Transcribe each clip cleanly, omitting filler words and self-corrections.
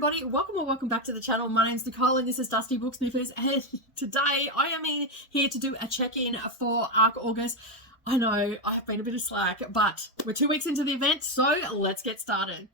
everybody, welcome back to the channel. My name's Nicole and this is Dusty Book Sniffers, and today I am here to do a check-in for ARC August. I know I have been a bit of slack, but we're 2 weeks into the event, so let's get started.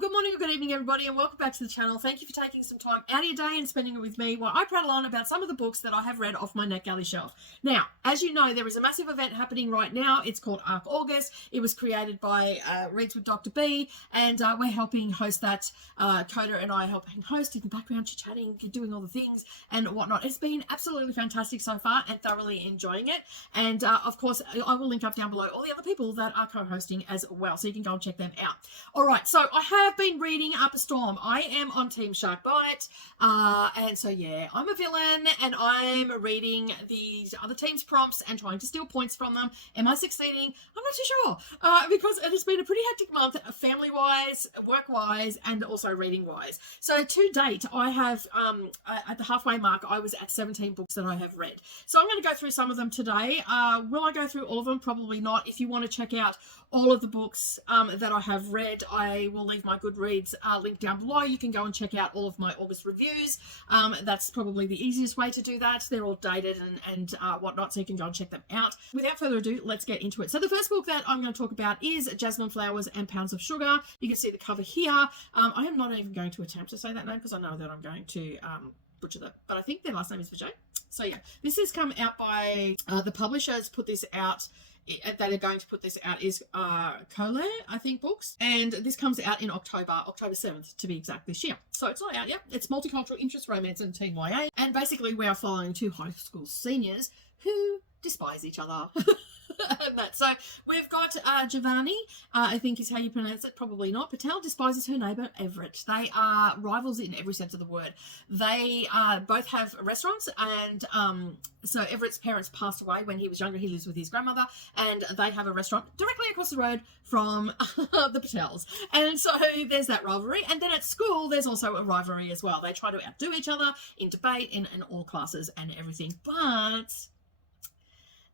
Good morning or good evening, everybody, and welcome back to the channel. Thank you for taking some time out of your day and spending it with me while I prattle on about some of the books that I have read off my NetGalley shelf. Now, as you know, there is a massive event happening right now. It's called ARC August. It was created by Reads with Dr. B, and we're helping host that. Coda and I are helping host in the background, chit-chatting, doing all the things and whatnot. It's been absolutely fantastic so far and thoroughly enjoying it. And of course, I will link up down below all the other people that are co-hosting as well, so you can go and check them out. All right, so I have been reading Up a Storm. I am on Team Sharkbite, and so yeah, I'm a villain and I'm reading these other team's prompts and trying to steal points from them. Am I succeeding? I'm not too sure, because it has been a pretty hectic month, family-wise, work-wise, and also reading-wise. So to date, I have, at the halfway mark, I was at 17 books that I have read. So I'm going to go through some of them today. Will I go through all of them? Probably not. If you want to check out all of the books that I have read, I will leave my Goodreads link down below. You can go and check out all of my August reviews. That's probably the easiest way to do that. They're all dated and whatnot, so you can go and check them out. Without further ado, let's get into it. So the first book that I'm going to talk about is Jasmine Flowers and Pounds of Sugar. You can see the cover here. I am not even going to attempt to say that name because I know that I'm going to butcher that, but I think their last name is Vijay. So yeah, this has come out by the publishers put this out. That are going to put this out is Cole, I think, books, and this comes out in October 7th to be exact this year. So it's not out yet. It's multicultural interest, romance, and teen YA, and basically we are following two high school seniors who despise each other. And that. So we've got Giovanni, I think is how you pronounce it, probably not. Patel despises her neighbour Everett. They are rivals in every sense of the word. They both have restaurants, and so Everett's parents passed away when he was younger. He lives with his grandmother, and they have a restaurant directly across the road from the Patels. And so there's that rivalry. And then at school, there's also a rivalry as well. They try to outdo each other in debate, in all classes and everything. But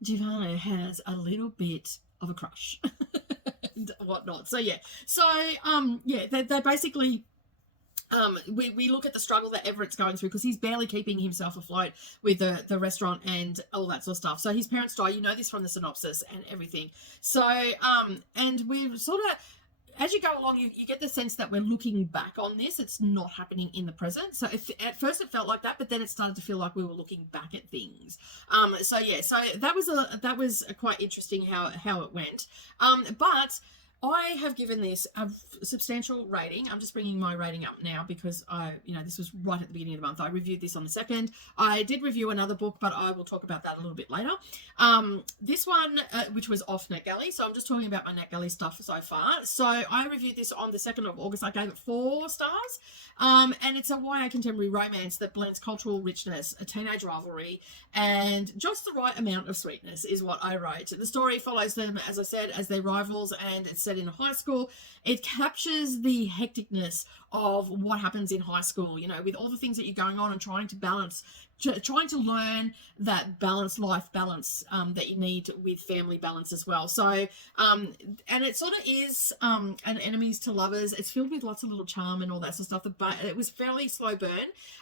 Giovanni has a little bit of a crush and whatnot. So yeah, yeah, they basically we look at the struggle that Everett's going through because he's barely keeping himself afloat with the restaurant and all that sort of stuff. So his parents die. You know this from the synopsis and everything. So and we've sort of, as you go along, you get the sense that we're looking back on this. It's not happening in the present. So at first it felt like that, but then it started to feel like we were looking back at things. So yeah, so that was quite interesting how it went. But I have given this a substantial rating. I'm just bringing my rating up now because this was right at the beginning of the month. I reviewed this on the 2nd. I did review another book, but I will talk about that a little bit later. This one, which was off NetGalley, so I'm just talking about my NetGalley stuff so far. So I reviewed this on the 2nd of August. I gave it 4 stars. And it's a YA contemporary romance that blends cultural richness, a teenage rivalry, and just the right amount of sweetness is what I wrote. The story follows them, as I said, as their rivals, and it's set in high school. It captures the hecticness of what happens in high school, with all the things that you're going on and trying to balance, trying to learn that life balance that you need with family balance as well. So, and it sort of is an enemies to lovers. It's filled with lots of little charm and all that sort of stuff. But it was fairly slow burn,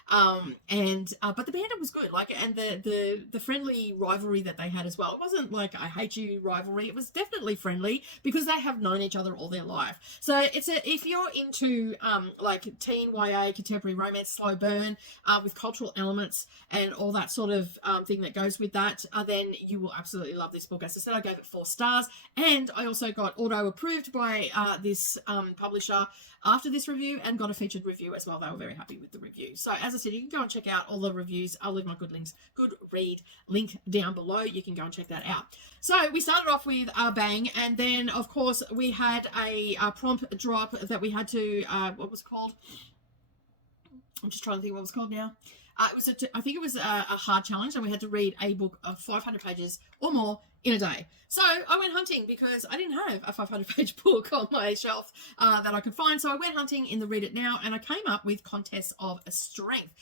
but the banter was good. And the friendly rivalry that they had as well. It wasn't like I hate you rivalry. It was definitely friendly because they have known each other all their life. So if you're into teen YA, contemporary romance, slow burn with cultural elements and all that sort of thing that goes with that, then you will absolutely love this book. As I said, I gave it 4 stars, and I also got auto approved by this publisher after this review and got a featured review as well. They were very happy with the review. So as I said, you can go and check out all the reviews. I'll leave my good read link down below. You can go and check that out. So we started off with a bang, and then of course we had a prompt drop that we had to what was it called? I'm just trying to think what it was called now. I think it was a hard challenge, and we had to read a book of 500 pages or more in a day. So I went hunting because I didn't have a 500-page book on my shelf that I could find. So I went hunting in the Read It Now, and I came up with Contests of Strength.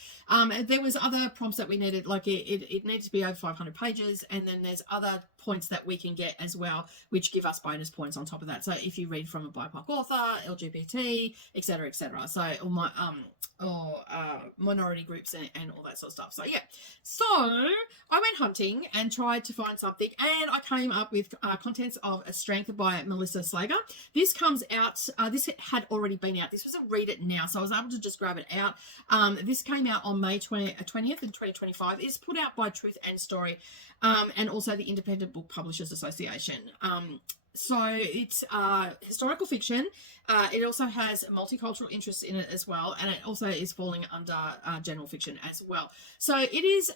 There was other prompts that we needed, like it needed to be over 500 pages, and then there's other points that we can get as well, which give us bonus points on top of that. So if you read from a BIPOC author, LGBT, etc., etc. So minority groups and all that sort of stuff. So yeah, so I went hunting and tried to find something, and I came up with Contents of Strength by Melissa Slager. This comes out, this had already been out. This was a Read It Now, so I was able to just grab it out. This came out on May 20th in 2025. It's put out by Truth and Story, and also the Independent Book Publishers Association. So it's historical fiction. It also has multicultural interests in it as well, and it also is falling under general fiction as well. So it is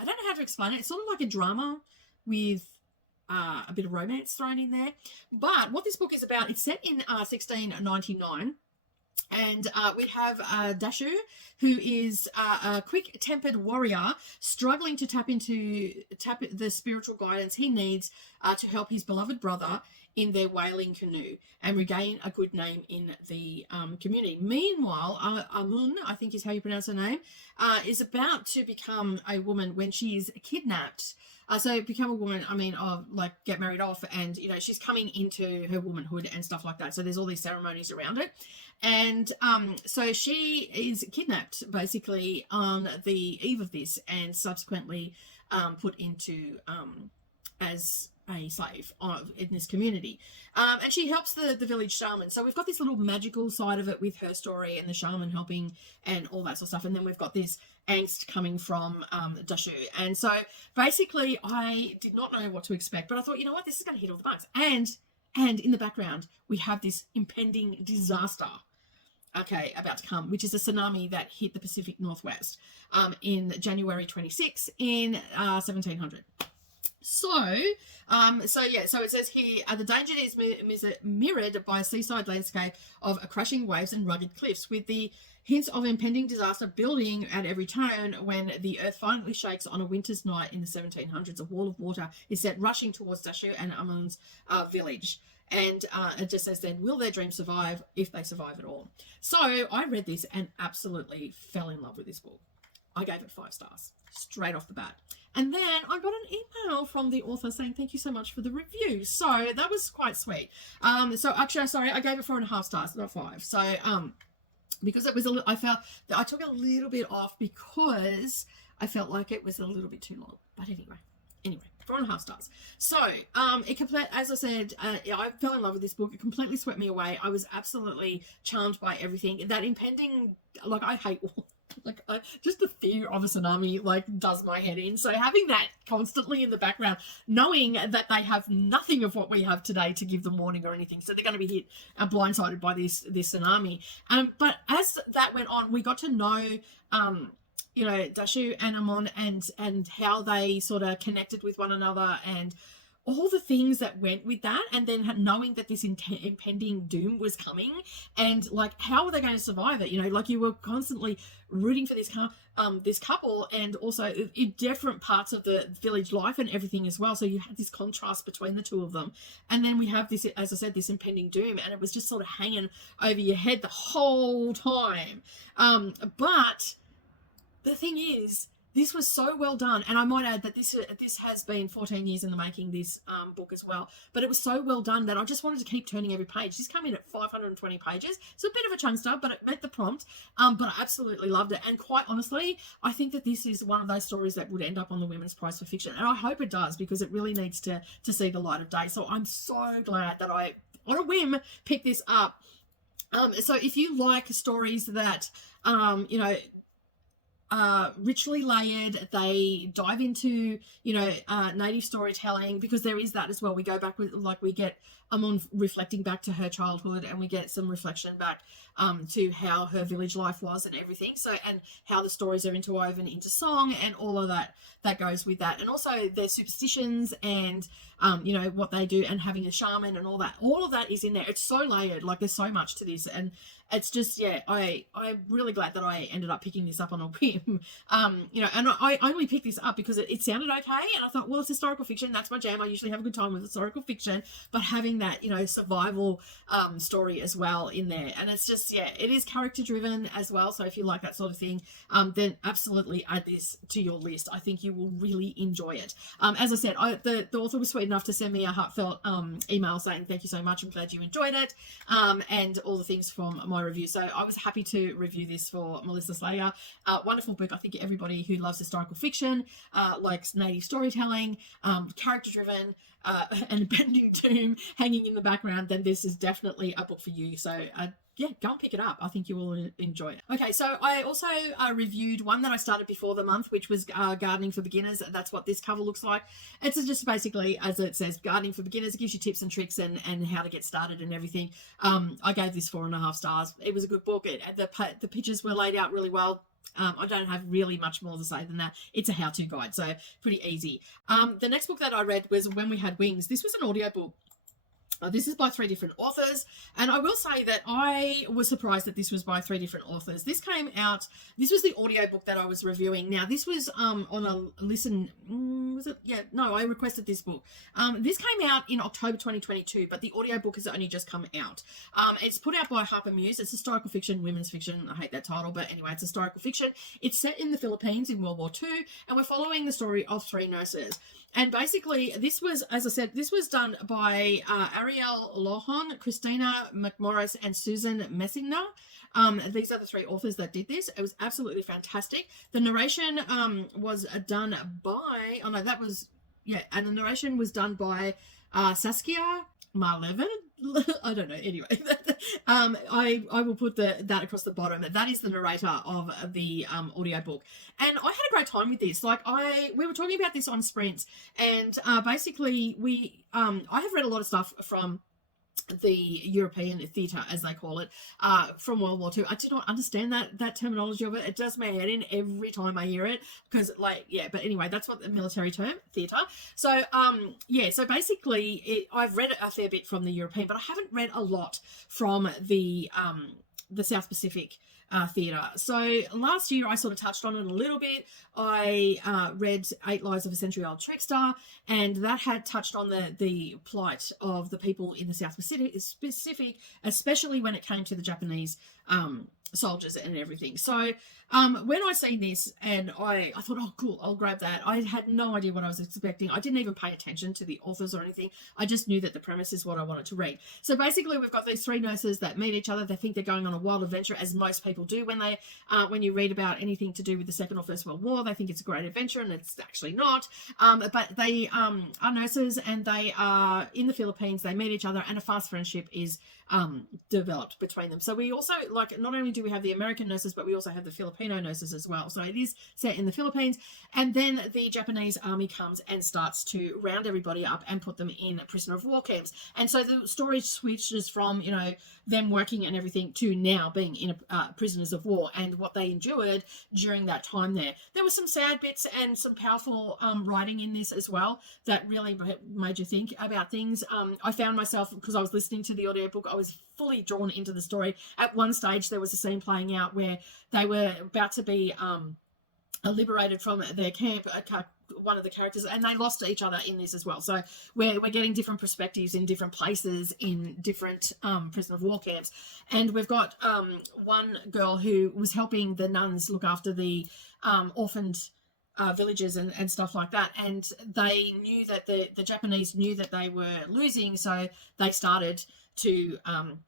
I don't know how to explain it. It's sort of like a drama with a bit of romance thrown in there. But what this book is about, it's set in 1699. And we have Dashu, who is a quick-tempered warrior struggling to tap the spiritual guidance he needs to help his beloved brother in their whaling canoe and regain a good name in the community. Meanwhile, Amun, I think is how you pronounce her name, is about to become a woman when she is kidnapped. So become a woman, I mean, like get married off, and, you know, she's coming into her womanhood and stuff like that. So there's all these ceremonies around it. And so she is kidnapped basically on the eve of this, and subsequently put into as a slave in this community. And she helps the village shaman. So we've got this little magical side of it with her story and the shaman helping and all that sort of stuff. And then we've got this angst coming from Dashu. And so basically I did not know what to expect, but I thought, you know what, this is going to hit all the bugs. And in the background, we have this impending disaster, okay, about to come, which is a tsunami that hit the Pacific Northwest in January 26 in 1700. So it says here, the danger is mirrored by a seaside landscape of crashing waves and rugged cliffs, with the hints of impending disaster building at every turn. When the earth finally shakes on a winter's night in the 1700s, a wall of water is set rushing towards Dashu and Amun's village. And it just says then, will their dreams survive, if they survive at all? So I read this and absolutely fell in love with this book. I gave it 5 stars straight off the bat. And then I got an email from the author saying, thank you so much for the review. So that was quite sweet. So actually, sorry, I gave it 4.5 stars, not 5. So, because it was a little, I felt that I took a little bit off because I felt like it was a little bit too long. But anyway, 4.5 stars. So, as I said, I fell in love with this book. It completely swept me away. I was absolutely charmed by everything. That impending, like, I hate war. Like, just the fear of a tsunami, like, does my head in. So having that constantly in the background, knowing that they have nothing of what we have today to give them warning or anything, so they're going to be hit blindsided by this tsunami. But as that went on, we got to know, you know, Dashu and Amun and how they sort of connected with one another and all the things that went with that, and then knowing that this impending doom was coming, and like, how are they going to survive it? You know, like, you were constantly rooting for this couple, and also in different parts of the village life and everything as well. So you had this contrast between the two of them, and then we have this, as I said, this impending doom, and it was just sort of hanging over your head the whole time. But the thing is, this was so well done, and I might add that this has been 14 years in the making, this book as well, but it was so well done that I just wanted to keep turning every page. This came in at 520 pages. It's a bit of a chunster, but it met the prompt, but I absolutely loved it. And quite honestly, I think that this is one of those stories that would end up on the Women's Prize for Fiction, and I hope it does, because it really needs to see the light of day. So I'm so glad that I, on a whim, picked this up. So if you like stories that, you know, richly layered, they dive into, you know, native storytelling, because there is that as well. We go back with, like, we get on reflecting back to her childhood, and we get some reflection back to how her village life was and everything. So, and how the stories are interwoven into song and all of that goes with that. And also their superstitions and, you know, what they do, and having a shaman and all of that is in there. It's so layered, like there's so much to this. And it's just, yeah, I'm really glad that I ended up picking this up on a whim. You know, and I only picked this up because it sounded okay. And I thought, well, it's historical fiction. That's my jam. I usually have a good time with historical fiction, but having that, you know, survival story as well in there. And it's just, yeah, it is character driven as well. So if you like that sort of thing, then absolutely add this to your list. I think you will really enjoy it. As I said, the author was sweet enough to send me a heartfelt email saying, thank you so much. I'm glad you enjoyed it. And all the things from my review. So I was happy to review this for Melissa Slayer. Wonderful book. I think everybody who loves historical fiction, likes native storytelling, character driven, and bending doom hanging in the background, then this is definitely a book for you. So yeah, go and pick it up. I think you will enjoy it. Okay, so I also reviewed one that I started before the month, which was Gardening for Beginners. That's what this cover looks like. It's just basically, as it says, Gardening for Beginners. It gives you tips and tricks and how to get started and everything. I gave this 4.5 stars. It was a good book. The pictures were laid out really well. I don't have really much more to say than that. It's a how-to guide, so pretty easy. The next book that I read was When We Had Wings. This was an audiobook. This is by 3 different authors, and I will say that I was surprised that this was by 3 different authors. This came out, this was the audiobook that I was reviewing. Now, this was on a listen, was it? Yeah, no, I requested this book. This came out in October 2022, but the audiobook has only just come out. It's put out by Harper Muse. It's historical fiction, women's fiction. I hate that title, but anyway, it's historical fiction. It's set in the Philippines in World War II, and we're following the story of 3 nurses. And basically, this was, as I said, this was done by Ariel Lohan, Christina McMorris, and Susan Messina. These are the 3 authors that did this. It was absolutely fantastic. The narration was done by, oh no, that was, yeah, and the narration was done by Saskia Marlevin. I don't know. Anyway, I will put that across the bottom. That is the narrator of the audiobook. And I had a great time with this. Like we were talking about this on Sprint, and basically I have read a lot of stuff from the European theatre, as they call it, from World War II. I did not understand that terminology of it. It does my head in every time I hear it, because, like, yeah, but anyway, that's what the military term, theatre. So, yeah, so basically, I've read a fair bit from the European, but I haven't read a lot from the South Pacific theatre. So last year I sort of touched on it a little bit. I read 8 Lives of a Century-Old Trickster, and that had touched on the plight of the people in the South Pacific, especially when it came to the Japanese soldiers and everything. So when I seen this, and I thought, oh cool, I'll grab that. I had no idea what I was expecting. I didn't even pay attention to the authors or anything. I just knew that the premise is what I wanted to read. So basically we've got these 3 nurses that meet each other. They think they're going on a wild adventure, as most people do when you read about anything to do with the Second or First World War. They think it's a great adventure, and it's actually not. But they are nurses, and they are in the Philippines. They meet each other, and a fast friendship is developed between them. So we also, like, not only do we have the American nurses, but we also have the Filipino nurses as well. So it is set in the Philippines, and then the Japanese army comes and starts to round everybody up and put them in prisoner of war camps. And so the story switches from, you know, them working and everything to now being in prisoners of war, and what they endured during that time there. There were some sad bits and some powerful writing in this as well that really made you think about things. I found myself, because I was listening to the audiobook, I was fully drawn into the story. At one stage there was a scene playing out where they were about to be liberated from their camp, one of the characters, and they lost each other in this as well. So we're getting different perspectives in different places, in different prisoner of war camps. And we've got one girl who was helping the nuns look after the orphaned villages and stuff like that, and they knew that the Japanese knew that they were losing, so they started to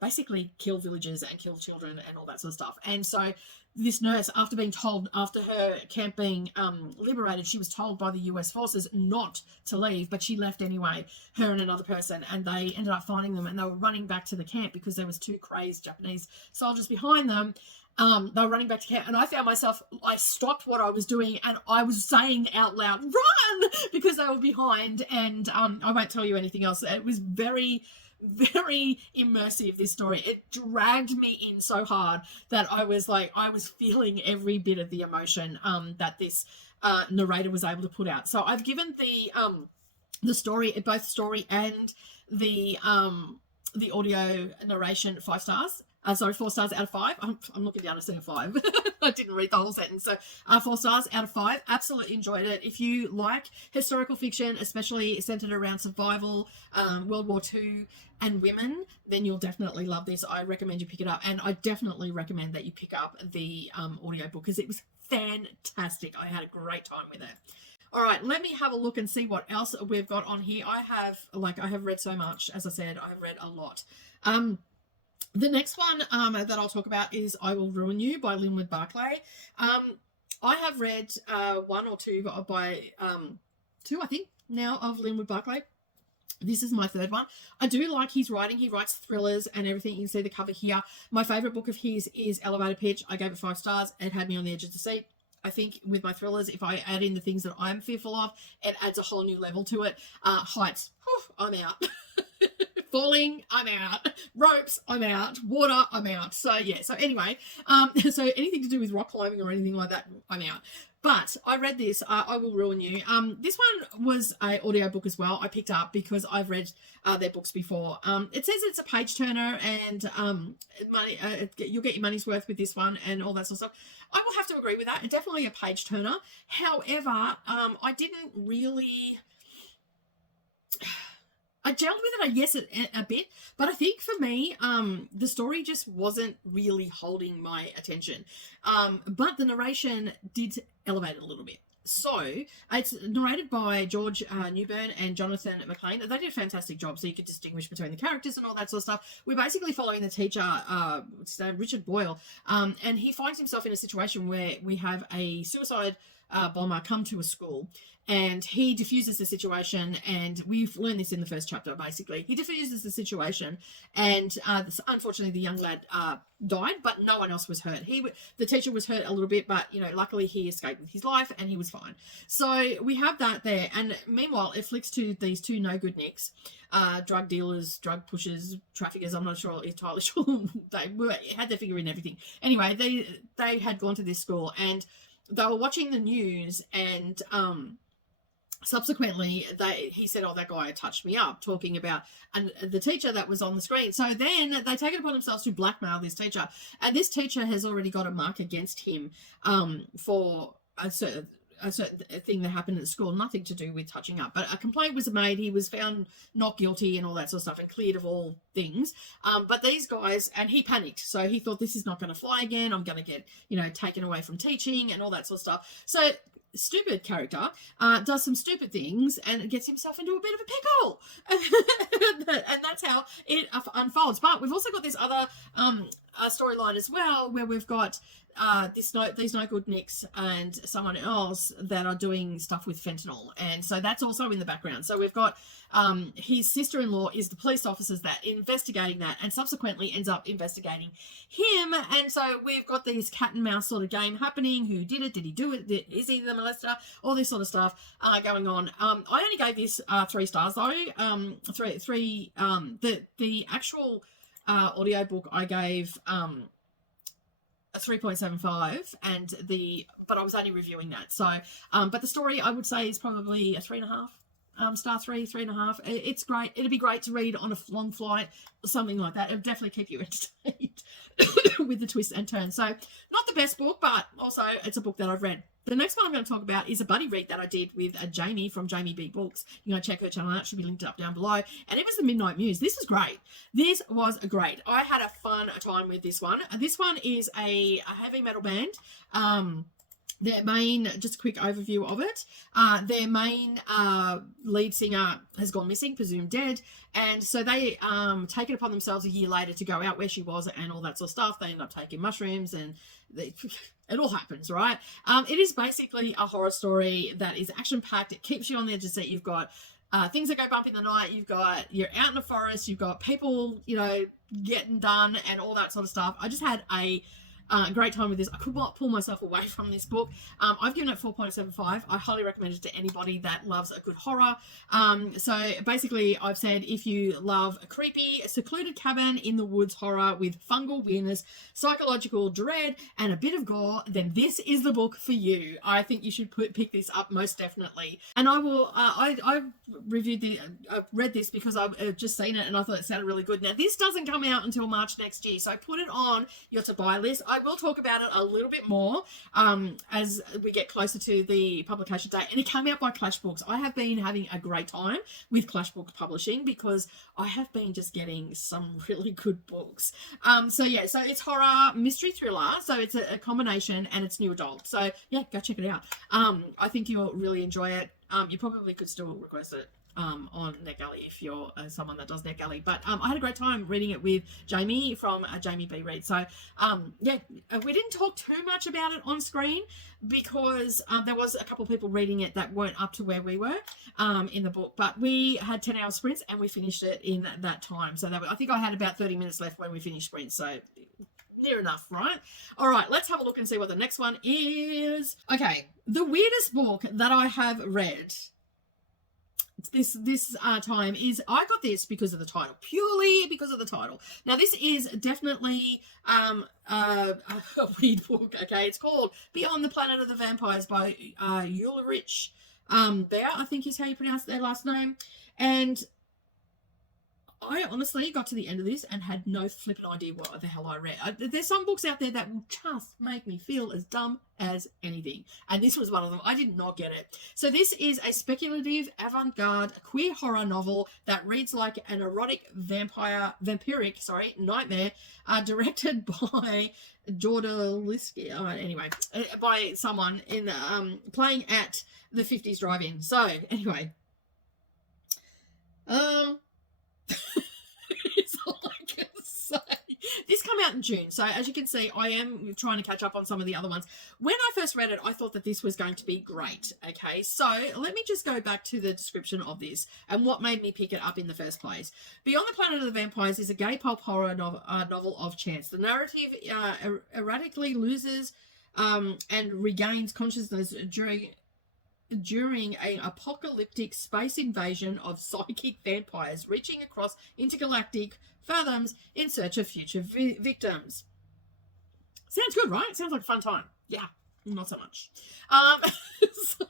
basically kill villagers and kill children and all that sort of stuff. And so this nurse, after her camp being liberated, she was told by the US forces not to leave, but she left anyway, her and another person, and they ended up finding them, and they were running back to the camp because there was 2 crazed Japanese soldiers behind them. They were running back to camp, and I found myself, I stopped what I was doing, and I was saying out loud, run, because they were behind. And I won't tell you anything else. It was very, very immersive, this story. It dragged me in so hard that I was feeling every bit of the emotion that this narrator was able to put out. So I've given the story, both story and the audio narration, 5 stars. 4 stars out of 5. I'm looking down to see a 5. I didn't read the whole sentence. So 4 stars out of 5. Absolutely enjoyed it. If you like historical fiction, especially centered around survival, World War II and women, then you'll definitely love this. I recommend you pick it up. And I definitely recommend that you pick up the audiobook because it was fantastic. I had a great time with it. All right, let me have a look and see what else we've got on here. I have read so much. As I said, I have read a lot. The next one that I'll talk about is I Will Ruin You by Linwood Barclay. I have read 1 or 2 by 2, I think, now of Linwood Barclay. This is my 3rd one. I do like his writing. He writes thrillers and everything. You can see the cover here. My favourite book of his is Elevator Pitch. I gave it 5 stars. It had me on the edge of the seat. I think with my thrillers, if I add in the things that I'm fearful of, it adds a whole new level to it. Heights, I'm out. Falling, I'm out. Ropes, I'm out. Water, I'm out. So yeah, so anyway, so anything to do with rock climbing or anything like that, I'm out. But I read this, I Will Ruin You. This one was an audiobook as well. I picked up because I've read their books before. It says it's a page turner and you'll get your money's worth with this one and all that sort of stuff. I will have to agree with that. It's definitely a page turner. However, I didn't really... I gelled with it, yes, a bit, but I think for me, the story just wasn't really holding my attention. But the narration did elevate it a little bit. So it's narrated by George Newburn and Jonathan McLean. They did a fantastic job, so you could distinguish between the characters and all that sort of stuff. We're basically following the teacher, Richard Boyle, and he finds himself in a situation where we have a suicide bomber come to a school. And he diffuses the situation, and we've learned this in the first chapter, basically. He diffuses the situation, and unfortunately the young lad died, but no one else was hurt. The teacher was hurt a little bit, but, luckily he escaped with his life, and he was fine. So we have that there, and meanwhile, it flicks to these 2 no-good nicks, drug dealers, drug pushers, traffickers. I'm not entirely sure they had their finger in everything. Anyway, they had gone to this school, and they were watching the news, and... subsequently, he said, that guy touched me up, talking about the teacher that was on the screen. So then they take it upon themselves to blackmail this teacher. And this teacher has already got a mark against him for a certain thing that happened at school, nothing to do with touching up. But a complaint was made. He was found not guilty and all that sort of stuff and cleared of all things. But these guys, and he panicked. So he thought, this is not going to fly again. I'm going to get, taken away from teaching and all that sort of stuff. So... stupid character does some stupid things and gets himself into a bit of a pickle and that's how it unfolds. But we've also got this other storyline as well, where we've got these no good nicks and someone else that are doing stuff with fentanyl, and so that's also in the background. So we've got his sister-in-law is the police officers that investigating that, and subsequently ends up investigating him. And so we've got these cat and mouse sort of game happening. Who did it? Did he do it? Is he the molester? All this sort of stuff going on. I only gave this 3 stars though. The actual audiobook I gave a 3.75, but I was only reviewing that. So, but the story I would say is probably a 3.5. Star 3.5. It's great. It'd be great to read on a long flight, something like that. It'll definitely keep you entertained with the twists and turns. So not the best book, but also it's a book that I've read. The next one I'm going to talk about is a buddy read that I did with Jamie from Jamie B Books. You can check her channel out. She'll be linked up down below. And it was The Midnight Muse. This was great. This was great. I had a fun time with this one. This one is a heavy metal band. Their main, just a quick overview of it, their main lead singer has gone missing, presumed dead, and so they take it upon themselves a year later to go out where she was and all that sort of stuff. They end up taking mushrooms and it all happens, right? It is basically a horror story that is action-packed. It keeps you on the edge of the seat. You've got things that go bump in the night. You're out in the forest. You've got people, getting done and all that sort of stuff. I just had a great time with this. I could not pull myself away from this book. I've given it 4.75. I highly recommend it to anybody that loves a good horror. So basically I've said if you love a creepy, secluded cabin in the woods horror with fungal weirdness, psychological dread, and a bit of gore, then this is the book for you. I think you should pick this up most definitely. And I will, I reviewed I've read this because I've just seen it and I thought it sounded really good. Now this doesn't come out until March next year, so put it on your to buy list. I will talk about it a little bit more as we get closer to the publication date. And it came out by Clash Books. I have been having a great time with Clash Book Publishing because I have been just getting some really good books. So yeah, so it's horror, mystery thriller. So it's a combination and it's new adult. So yeah, go check it out. I think you'll really enjoy it. You probably could still request it on NetGalley if you're someone that does NetGalley. But I had a great time reading it with Jamie from Jamie B. Read. So yeah, we didn't talk too much about it on screen because there was a couple of people reading it that weren't up to where we were in the book. But we had 10-hour sprints and we finished it in that time. So I think I had about 30 minutes left when we finished sprints. So near enough, right? All right, let's have a look and see what the next one is. Okay, the weirdest book that I have read this time is, I got this because of the title, purely because of the title. Now this is definitely a weird book. Okay, it's called Beyond the Planet of the Vampires by Ulrich Bear, I think is how you pronounce their last name. And I honestly got to the end of this and had no flipping idea what the hell I read. There's some books out there that will just make me feel as dumb as anything. And this was one of them. I did not get it. So this is a speculative, avant-garde, queer horror novel that reads like an erotic vampiric nightmare, directed by Jodorowsky. Anyway, by someone in playing at the 50s drive-in. So anyway, it's all I can say. This came out in June, so as you can see, I am trying to catch up on some of the other ones. When I first read it, I thought that this was going to be great. Okay, so let me just go back to the description of this and what made me pick it up in the first place. Beyond the Planet of the Vampires is a gay pulp horror novel of chance. The narrative erratically loses and regains consciousness during an apocalyptic space invasion of psychic vampires reaching across intergalactic fathoms in search of future victims. Sounds good, right? Sounds like a fun time. Yeah, not so much. So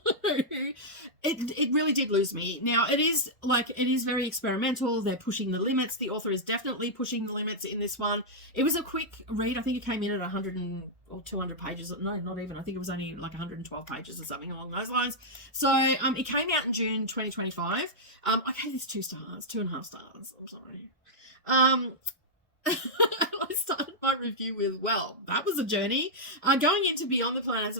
it really did lose me. Now it is very experimental. They're pushing the limits. The author is definitely pushing the limits in this one. It was a quick read. I think it came in at 100 or 200 pages. No, not even. I think it was only like 112 pages or something along those lines. So it came out in June 2025. I gave this 2 stars, 2.5 stars. I'm sorry. I started my review with, well, that was a journey. Going into Beyond the Planet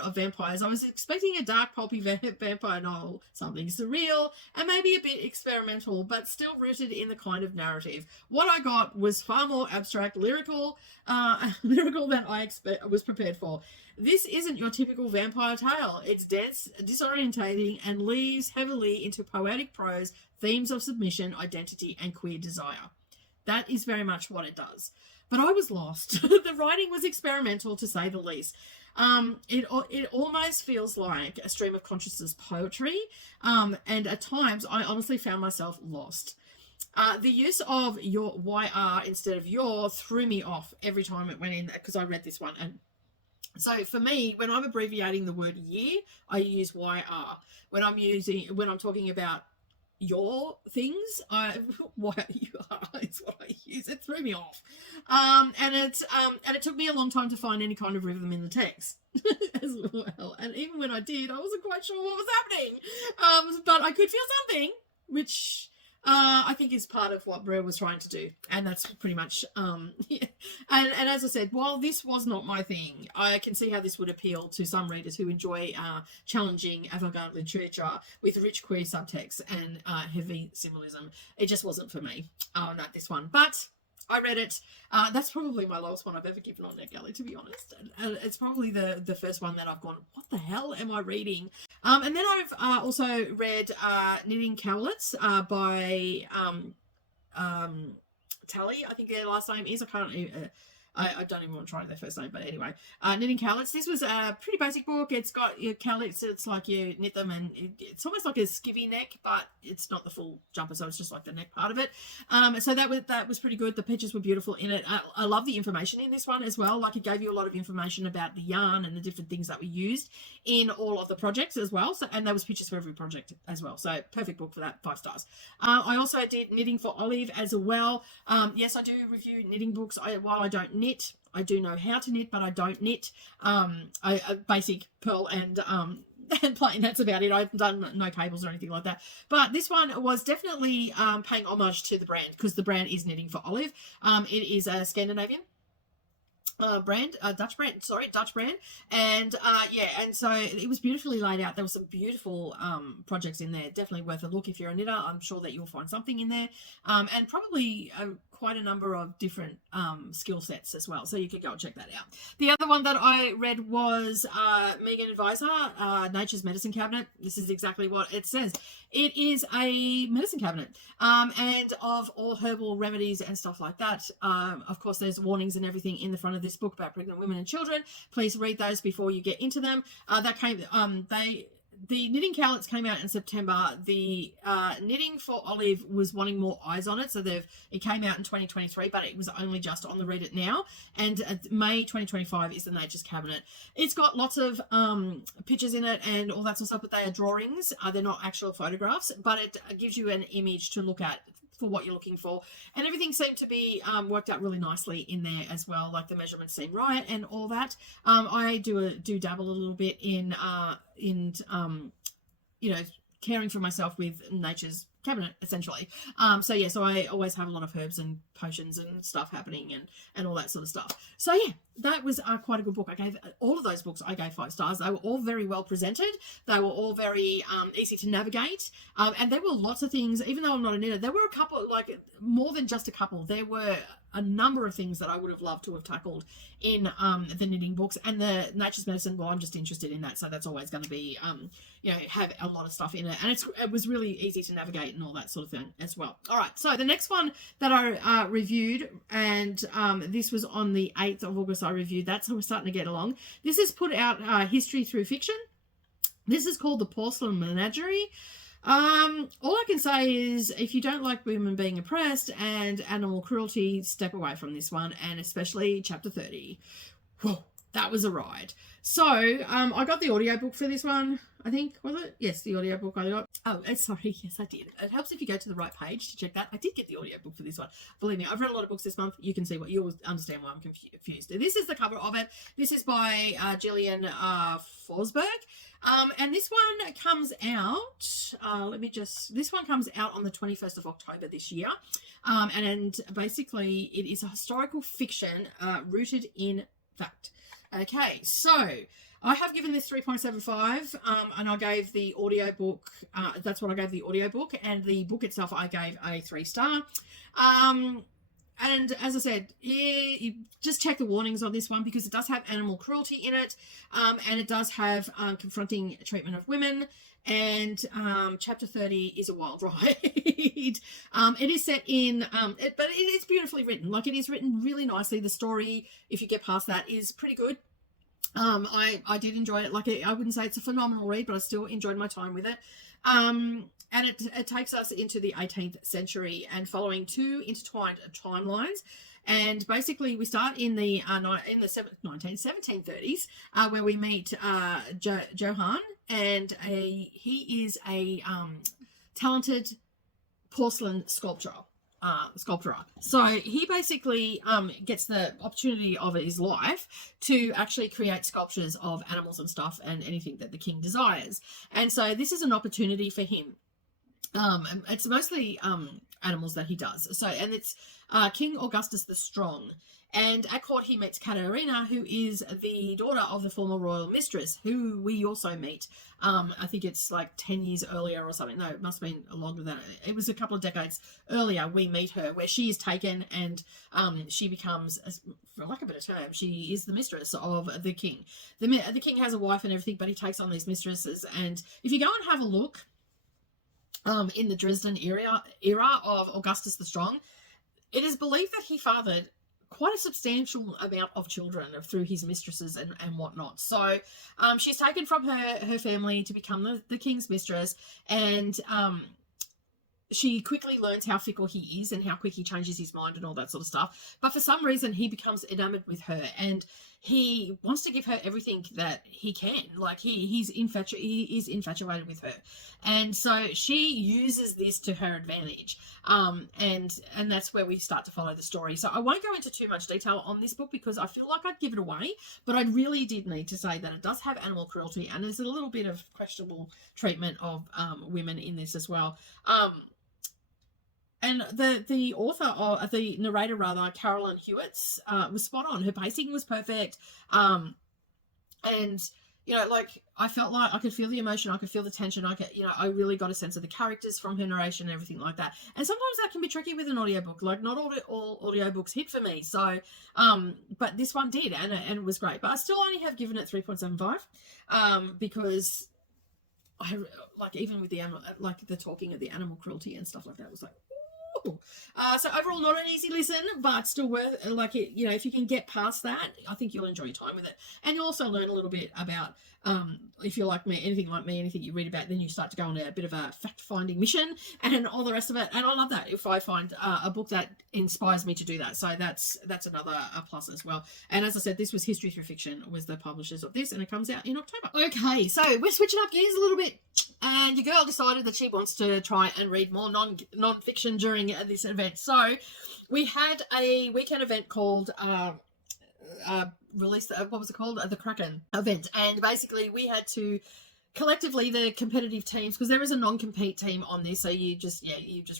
of Vampires, I was expecting a dark, pulpy vampire novel, something surreal and maybe a bit experimental, but still rooted in the kind of narrative. What I got was far more abstract, lyrical than I was prepared for. This isn't your typical vampire tale. It's dense, disorientating, and leaves heavily into poetic prose, themes of submission, identity, and queer desire. That is very much what it does. But I was lost. The writing was experimental, to say the least. It almost feels like a stream of consciousness poetry. And at times, I honestly found myself lost. The use of your YR instead of your threw me off every time it went in, because I read this one. And so for me, when I'm abbreviating the word year, I use YR. When I'm talking about your things, what you are is what I use. It threw me off, and it took me a long time to find any kind of rhythm in the text as well. And even when I did, I wasn't quite sure what was happening, but I could feel something, which I think is part of what Brer was trying to do, and that's pretty much yeah. And as I said, while this was not my thing, I can see how this would appeal to some readers who enjoy challenging avant-garde literature with rich queer subtext and heavy symbolism. It just wasn't for me. Not this one, but I read it. That's probably my lowest one I've ever given on NetGalley, to be honest. And it's probably the first one that I've gone, what the hell am I reading? And then I've also read Knitting Cowlets by Tally, I think their last name is. I can't I don't even want to try their first name, but anyway. Knitting Cowlets. This was a pretty basic book. It's got your cowlets. It's like you knit them, and it's almost like a skivvy neck, but it's not the full jumper, so it's just like the neck part of it. So that was pretty good. The pictures were beautiful in it. I love the information in this one as well. Like, it gave you a lot of information about the yarn and the different things that we used in all of the projects as well. So, and there was pictures for every project as well. So perfect book for that, 5 stars. I also did Knitting for Olive as well. Yes, I do review knitting books. While I don't knit, I do know how to knit, but I don't knit. A basic purl and plain, that's about it. I've done no cables or anything like that. But this one was definitely paying homage to the brand, because the brand is Knitting for Olive. It is a Scandinavian brand, Dutch brand, and and so it was beautifully laid out. There were some beautiful projects in there, definitely worth a look if you're a knitter. I'm sure that you'll find something in there, and probably quite a number of different skill sets as well, so you could go and check that out. The other one that I read was Megan Advisor, Nature's Medicine Cabinet. This is exactly what it says. It is a medicine cabinet, and of all herbal remedies and stuff like that. Of course, there's warnings and everything in the front of this book about pregnant women and children. Please read those before you get into them. The Knitting Cowlets came out in September. The Knitting for Olive was wanting more eyes on it, so it came out in 2023, but it was only just on the Read It Now. And May 2025 is the Nature's Cabinet. It's got lots of pictures in it and all that sort of stuff, but they are drawings. They're not actual photographs, but it gives you an image to look at for what you're looking for, and everything seemed to be worked out really nicely in there as well. Like, the measurements seem right and all that. I do dabble a little bit in caring for myself with Nature's Cabinet, essentially. So I always have a lot of herbs and potions and stuff happening, and all that sort of stuff. So yeah, that was quite a good book. I gave all of those books, I gave 5 stars. They were all very well presented. They were all very easy to navigate, and there were lots of things. Even though I'm not a knitter, there were a couple, like more than just a couple. There were a number of things that I would have loved to have tackled in the knitting books. And the Nature's Medicine, well, I'm just interested in that, so that's always going to be have a lot of stuff in it, and it was really easy to navigate and all that sort of thing as well. All right, so the next one that I reviewed, and this was on the 8th of August, I reviewed that, so we're starting to get along. This is put out History Through Fiction. This is called The Porcelain Menagerie. All I can say is, if you don't like women being oppressed and animal cruelty, step away from this one, and especially chapter 30. Whoa, that was a ride. So I got the audiobook for this one, I think, was it? Yes, the audiobook I got. Oh, sorry, yes, I did. It helps if you go to the right page to check that. I did get the audiobook for this one. Believe me, I've read a lot of books this month. You can see you'll understand why I'm confused. This is the cover of it. This is by Gillian Forsberg. And this one comes out, this one comes out on the 21st of October this year. And basically it is a historical fiction rooted in fact. Okay, so I have given this 3.75, and I gave the audiobook, that's what I gave the audiobook, and the book itself I gave a 3-star. And as I said, you just check the warnings on this one, because it does have animal cruelty in it, and it does have confronting treatment of women, and chapter 30 is a wild ride. It is set in, but it is beautifully written. Like, it is written really nicely. The story, if you get past that, is pretty good. I did enjoy it. Like, I wouldn't say it's a phenomenal read, but I still enjoyed my time with it. And it takes us into the 18th century and following 2 intertwined timelines. And basically we start in the 1730s, where we meet Johann, and he is a talented porcelain sculptor. So he basically gets the opportunity of his life to actually create sculptures of animals and stuff and anything that the king desires. And so this is an opportunity for him. It's mostly animals that he does. So, and it's King Augustus the Strong. And at court he meets Katerina, who is the daughter of the former royal mistress, who we also meet. I think it's like 10 years earlier or something. No, it must have been longer than that. It was a couple of decades earlier we meet her, where she is taken and she becomes, for lack of a better term, she is the mistress of the king. The king has a wife and everything, but he takes on these mistresses. And if you go and have a look in the Dresden era of Augustus the Strong, it is believed that he fathered quite a substantial amount of children through his mistresses and whatnot. So she's taken from her family to become the king's mistress, and she quickly learns how fickle he is and how quick he changes his mind and all that sort of stuff. But for some reason, he becomes enamored with her, and he wants to give her everything that he can. Like he is infatuated with her, and so she uses this to her advantage. And that's where we start to follow the story. So I won't go into too much detail on this book because I feel like I'd give it away, but I really did need to say that it does have animal cruelty, and there's a little bit of questionable treatment of women in this as well. And the author, or the narrator rather, Carolyn Hewitts, was spot on. Her pacing was perfect. And, you know, like, I felt like I could feel the emotion, I could feel the tension, I really got a sense of the characters from her narration and everything like that. And sometimes that can be tricky with an audiobook. Like, not all audiobooks hit for me. So, but this one did, and it was great. But I still only have given it 3.75, because I, like, even with the animal, like, the talking of the animal cruelty and stuff like that was like, so overall, not an easy listen, but still worth, like, it, you know, if you can get past that, I think you'll enjoy your time with it. And you'll also learn a little bit about, if you're like me, anything you read about, then you start to go on a bit of a fact-finding mission and all the rest of it. And I love that if I find a book that inspires me to do that. So that's another plus as well. And as I said, this was History Through Fiction, was the publishers of this, and it comes out in October. Okay, so we're switching up gears a little bit. And your girl decided that she wants to try and read more non-fiction during this event. So we had a weekend event called what was it called? The Kraken event. And basically we had to collectively, the competitive teams, because there is a non-compete team on this, so you just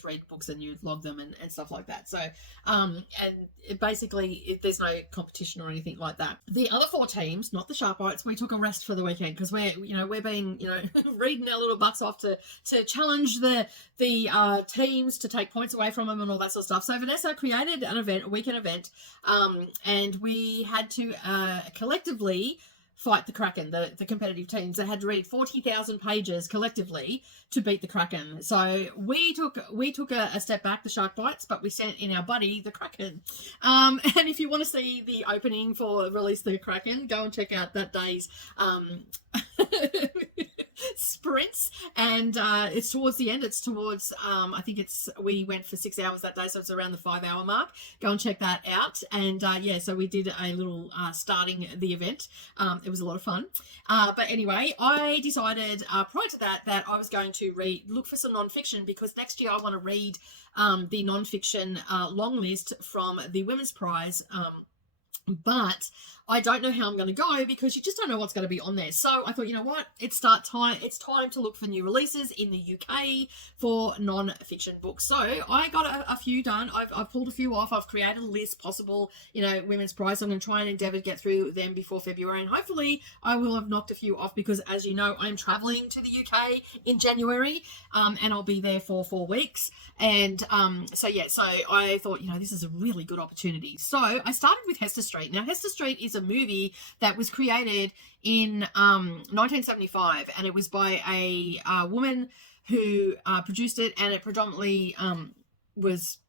read books and you log them and stuff like that. So and there's no competition or anything like that. The other 4 teams, not the Sharkbites, we took a rest for the weekend because we're being reading our little butts off to challenge the teams, to take points away from them and all that sort of stuff. So Vanessa created an event, a weekend event, and we had to collectively fight the Kraken, the competitive teams that had to read 40,000 pages collectively to beat the Kraken. So we took a step back, the Sharkbites, but we sent in our buddy, the Kraken. And if you want to see the opening for Release the Kraken, go and check out that day's sprints, and it's towards the end. It's towards I think we went for 6 hours that day, so it's around the 5-hour mark. Go and check that out. And so we did a little starting the event. It was a lot of fun, but anyway, I decided prior to that I was going to look for some non-fiction, because next year I want to read the non-fiction long list from the Women's Prize, but I don't know how I'm going to go, because you just don't know what's going to be on there. So I thought, you know what, it's time to look for new releases in the UK for non-fiction books. So I got a few done. I've pulled a few off. I've created a list, possible, Women's Prize. So I'm going to try and endeavour to get through them before February, and hopefully I will have knocked a few off, because as you know, I'm travelling to the UK in January, and I'll be there for 4 weeks. And so I thought, this is a really good opportunity. So I started with Hester Street. Now, Hester Street is a movie that was created in 1975, and it was by a woman who produced it, and it predominantly was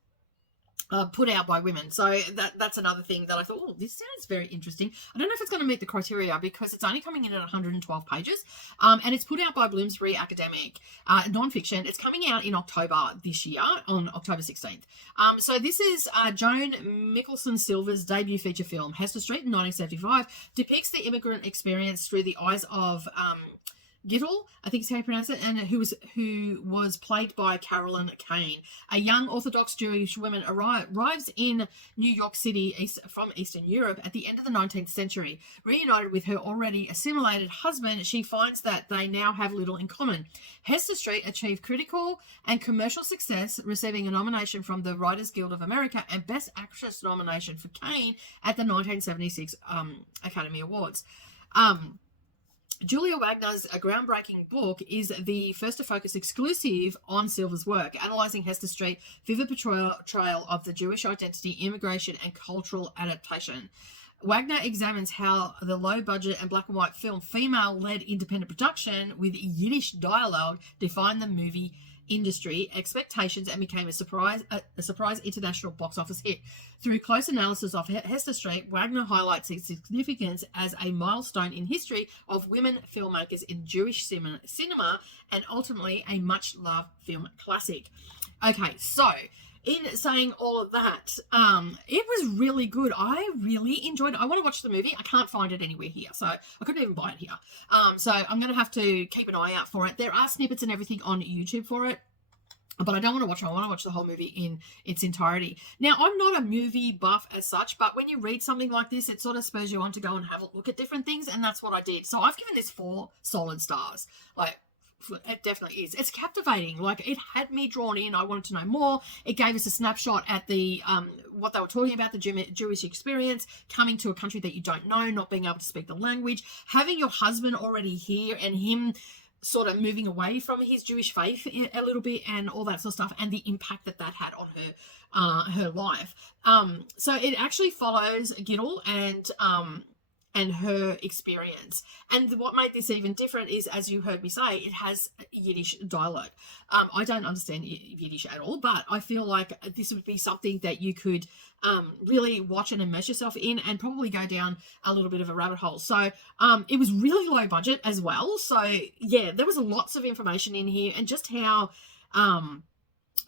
put out by women. So that's another thing that I thought, oh, this sounds very interesting. I don't know if it's going to meet the criteria, because it's only coming in at 112 pages, and it's put out by Bloomsbury Academic Nonfiction. It's coming out in October this year, on October 16th. So this is Joan Michelson-Silver's debut feature film. Hester Street in 1975 depicts the immigrant experience through the eyes of Gittel, I think is how you pronounce it, and who was played by Carolyn Kane. A young Orthodox Jewish woman arrives in New York City from Eastern Europe at the end of the 19th century. Reunited with her already assimilated husband, she finds that they now have little in common. Hester Street achieved critical and commercial success, receiving a nomination from the Writers Guild of America and Best Actress nomination for Kane at the 1976 Academy Awards. Julia Wagner's groundbreaking book is the first to focus exclusive on Silver's work, analysing Hester Street's vivid portrayal of the Jewish identity, immigration, and cultural adaptation. Wagner examines how the low-budget and black-and-white film female-led independent production with Yiddish dialogue defined the movie industry expectations and became a surprise international box office hit. Through close analysis of Hester Street, Wagner highlights its significance as a milestone in history of women filmmakers in Jewish cinema and ultimately a much-loved film classic. Okay, so in saying all of that, it was really good. I really enjoyed it. I want to watch the movie. I can't find it anywhere here, so I couldn't even buy it here. So I'm going to have to keep an eye out for it. There are snippets and everything on YouTube for it, but I don't want to watch it. I want to watch the whole movie in its entirety. Now, I'm not a movie buff as such, but when you read something like this, it sort of spurs you on to go and have a look at different things, and that's what I did. So I've given this 4 solid stars. Like, it definitely is. It's captivating. Like, it had me drawn in. I wanted to know more. It gave us a snapshot at the what they were talking about, the Jewish experience, coming to a country that you don't know, not being able to speak the language, having your husband already here and him sort of moving away from his Jewish faith a little bit and all that sort of stuff, and the impact that that had on her life. So it actually follows Gittel and her experience. And what made this even different is, as you heard me say, it has Yiddish dialogue. I don't understand Yiddish at all, but I feel like this would be something that you could really watch and immerse yourself in and probably go down a little bit of a rabbit hole. So it was really low budget as well. So yeah, there was lots of information in here, and just how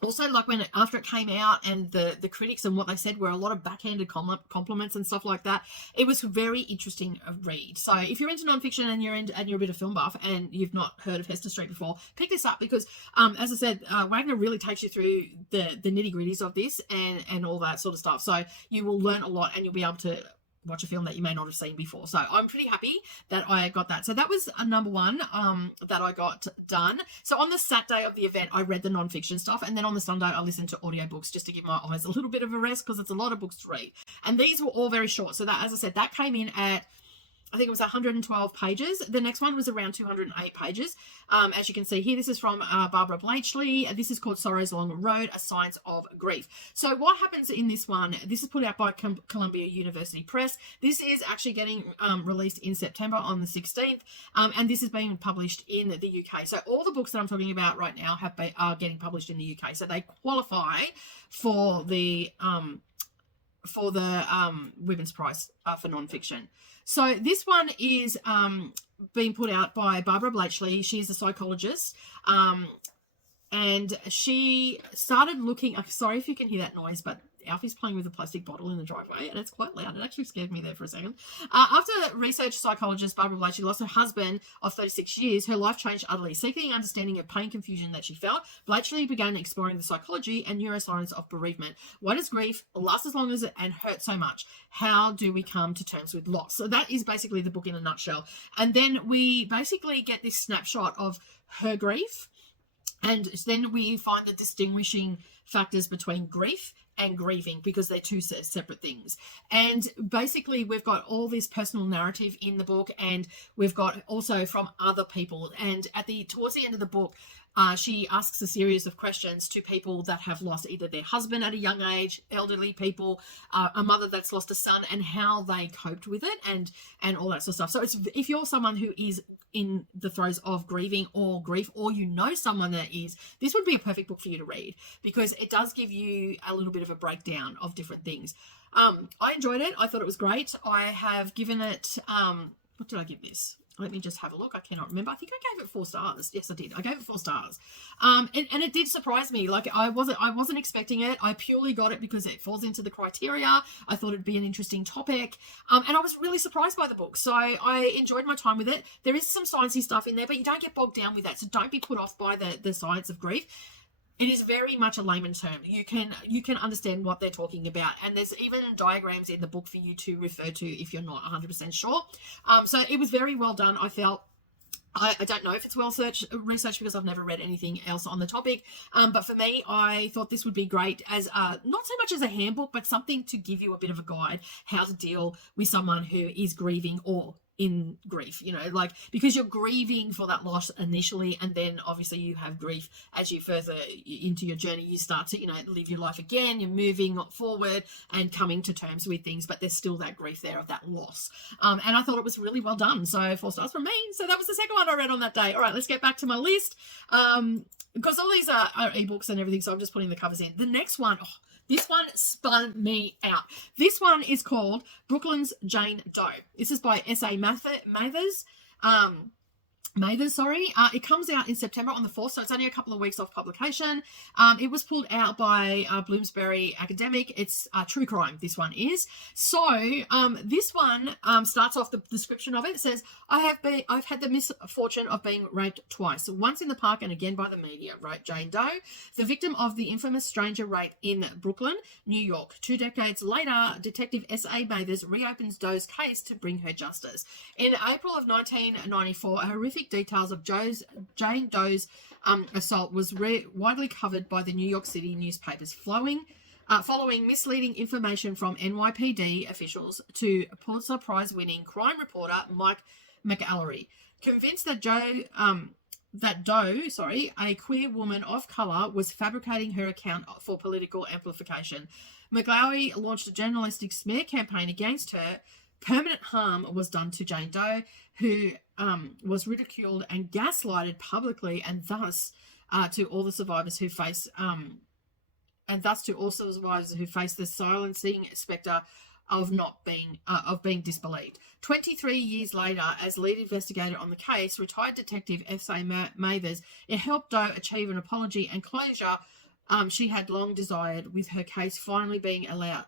also, like, after it came out and the critics and what they said were a lot of backhanded compliments and stuff like that, it was a very interesting read. So if you're into nonfiction and you're a bit of film buff and you've not heard of Hester Street before, pick this up, because as I said, Wagner really takes you through the nitty gritties of this and all that sort of stuff. So you will learn a lot and you'll be able to watch a film that you may not have seen before. So I'm pretty happy that I got that. So that was a number 1 that I got done. So on the Saturday of the event, I read the nonfiction stuff, and then on the Sunday I listened to audiobooks just to give my eyes a little bit of a rest, because it's a lot of books to read. And these were all very short. So that, as I said, that came in at, I think it was 112 pages. The next one was around 208 pages. As you can see here, this is from Barbara Blatchley. This is called Sorrow's Long Road, A Science of Grief. So what happens in this one, this is put out by Columbia University Press. This is actually getting released in September on the 16th. And this is being published in the UK. So all the books that I'm talking about right now are getting published in the UK. So they qualify for the Women's Prize for nonfiction. So this one is being put out by Barbara Blatchley. She's a psychologist, and she started looking. Sorry if you can hear that noise, but Alfie's playing with a plastic bottle in the driveway, and it's quite loud. It actually scared me there for a second. After research psychologist Barbara Blatchley lost her husband of 36 years, her life changed utterly. Seeking understanding of pain confusion that she felt, Blatchley began exploring the psychology and neuroscience of bereavement. Why does grief last as long as it and hurt so much? How do we come to terms with loss? So that is basically the book in a nutshell. And then we basically get this snapshot of her grief, and then we find the distinguishing factors between grief and grieving, because they're two separate things. And basically we've got all this personal narrative in the book, and we've got also from other people. And towards the end of the book, she asks a series of questions to people that have lost either their husband at a young age, elderly people, a mother that's lost a son, and how they coped with it and all that sort of stuff. So if you're someone who is in the throes of grieving or grief, or you know someone that is, this would be a perfect book for you to read, because it does give you a little bit of a breakdown of different things. I enjoyed it. I thought it was great. I have given it, what did I give this? Let me just have a look. I cannot remember. I think I gave it 4 stars. Yes, I did. I gave it 4 stars. And it did surprise me. Like, I wasn't expecting it. I purely got it because it falls into the criteria. I thought it'd be an interesting topic. And I was really surprised by the book. So I enjoyed my time with it. There is some sciencey stuff in there, but you don't get bogged down with that. So don't be put off by the science of grief. It is very much a layman's term. You can understand what they're talking about, and there's even diagrams in the book for you to refer to if you're not 100% sure. So it was very well done. I felt. I don't know if it's well researched because I've never read anything else on the topic. But for me, I thought this would be great as not so much as a handbook, but something to give you a bit of a guide how to deal with someone who is grieving or in grief, you know, like, because you're grieving for that loss initially, and then obviously you have grief as you further into your journey. You start to, you know, live your life again, you're moving forward and coming to terms with things, but there's still that grief there of that loss. And I thought it was really well done, so 4 stars from me. So that was the second one I read on that day. All right, let's get back to my list, because all these are ebooks and everything, so I'm just putting the covers in. The next one, this one spun me out. This one is called Brooklyn's Jane Doe. This is by S.A. Mathers. It comes out in September on the 4th, so it's only a couple of weeks off publication. It was pulled out by Bloomsbury Academic. It's true crime, this one is. So this one starts off, the description of it. It says, I've had the misfortune of being raped twice, once in the park and again by the media, wrote Jane Doe, the victim of the infamous stranger rape in Brooklyn, New York. 2 decades later, Detective S.A. Mathers reopens Doe's case to bring her justice. In April of 1994, a horrific details of Jane Doe's assault was widely covered by the New York City newspapers, following misleading information from NYPD officials to Pulitzer Prize-winning crime reporter Mike McAllery. Convinced that Doe, a queer woman of colour, was fabricating her account for political amplification, McAllery launched a journalistic smear campaign against her. Permanent harm was done to Jane Doe, who was ridiculed and gaslighted publicly, and thus to all survivors who face the silencing spectre of being disbelieved. 23 years later, as lead investigator on the case, retired detective S.A. Mathers, it helped Doe achieve an apology and closure she had long desired, with her case finally being allowed.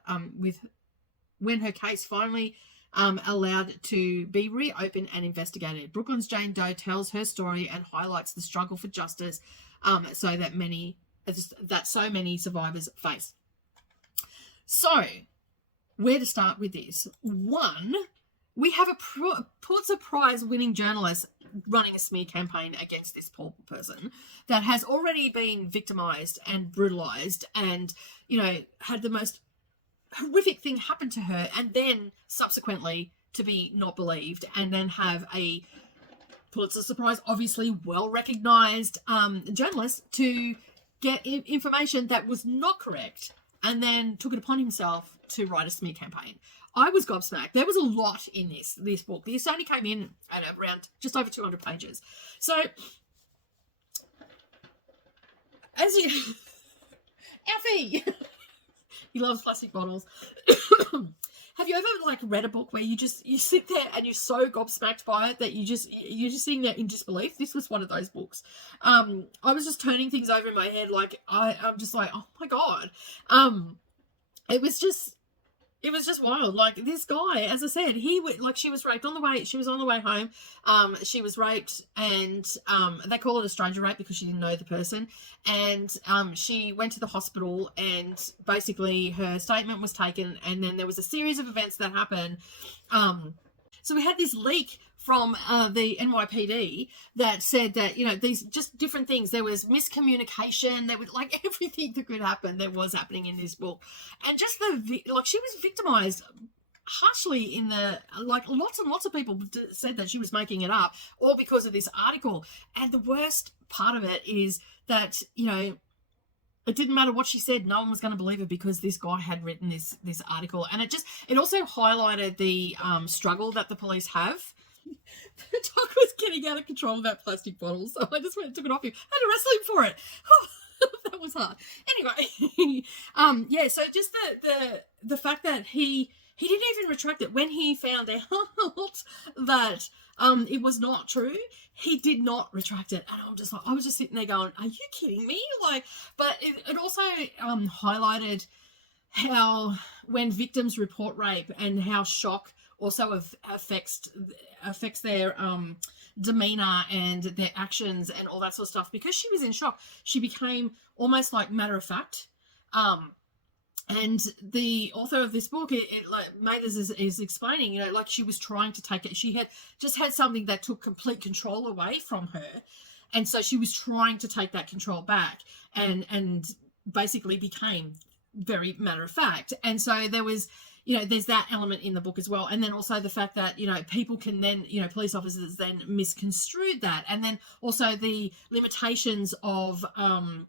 When her case finally allowed to be reopened and investigated. Brooklyn's Jane Doe tells her story and highlights the struggle for justice that so many survivors face. So, where to start with this? One, we have a Pulitzer Prize winning journalist running a smear campaign against this poor person that has already been victimized and brutalized and, you know, had the most horrific thing happen to her, and then subsequently to be not believed, and then have a Pulitzer Prize, obviously well-recognized journalist to get information that was not correct, and then took it upon himself to write a smear campaign. I was gobsmacked. There was a lot in this book. This only came in at around just over 200 pages. So, as you... Alfie! He loves plastic bottles. Have you ever read a book where you sit there and you're so gobsmacked by it that you're just sitting there in disbelief? This was one of those books. I was just turning things over in my head, I'm just like, oh my god. It was just wild. Like, this guy, as I said, she was raped on the way. She was on the way home. She was raped, and they call it a stranger rape because she didn't know the person. And she went to the hospital, and basically her statement was taken, and then there was a series of events that happened. So we had this leak from the NYPD that said that, you know, these just different things. There was miscommunication. There was everything that could happen that was happening in this book. And just she was victimized harshly in lots and lots of people said that she was making it up, all because of this article. And the worst part of it is that, you know, it didn't matter what she said. No one was going to believe her because this guy had written this article. And it also highlighted the struggle that the police have. The dog was getting out of control with that plastic bottle, so I just went and took it off him. I had to wrestle him for it. That was hard. Anyway, so just the fact that he didn't even retract it when he found out that it was not true. He did not retract it, and I was just sitting there going, "Are you kidding me?" But it also highlighted how when victims report rape and how shock also affects their demeanor and their actions and all that sort of stuff. Because she was in shock, she became almost matter of fact. And the author of this book, Mathers is explaining, you know, she was trying to take it. She had just had something that took complete control away from her, and so she was trying to take that control back, and basically became very matter of fact. And so there was, you know, there's that element in the book as well. And then also the fact that, you know, people can then, you know, police officers then misconstrued that. And then also the limitations of the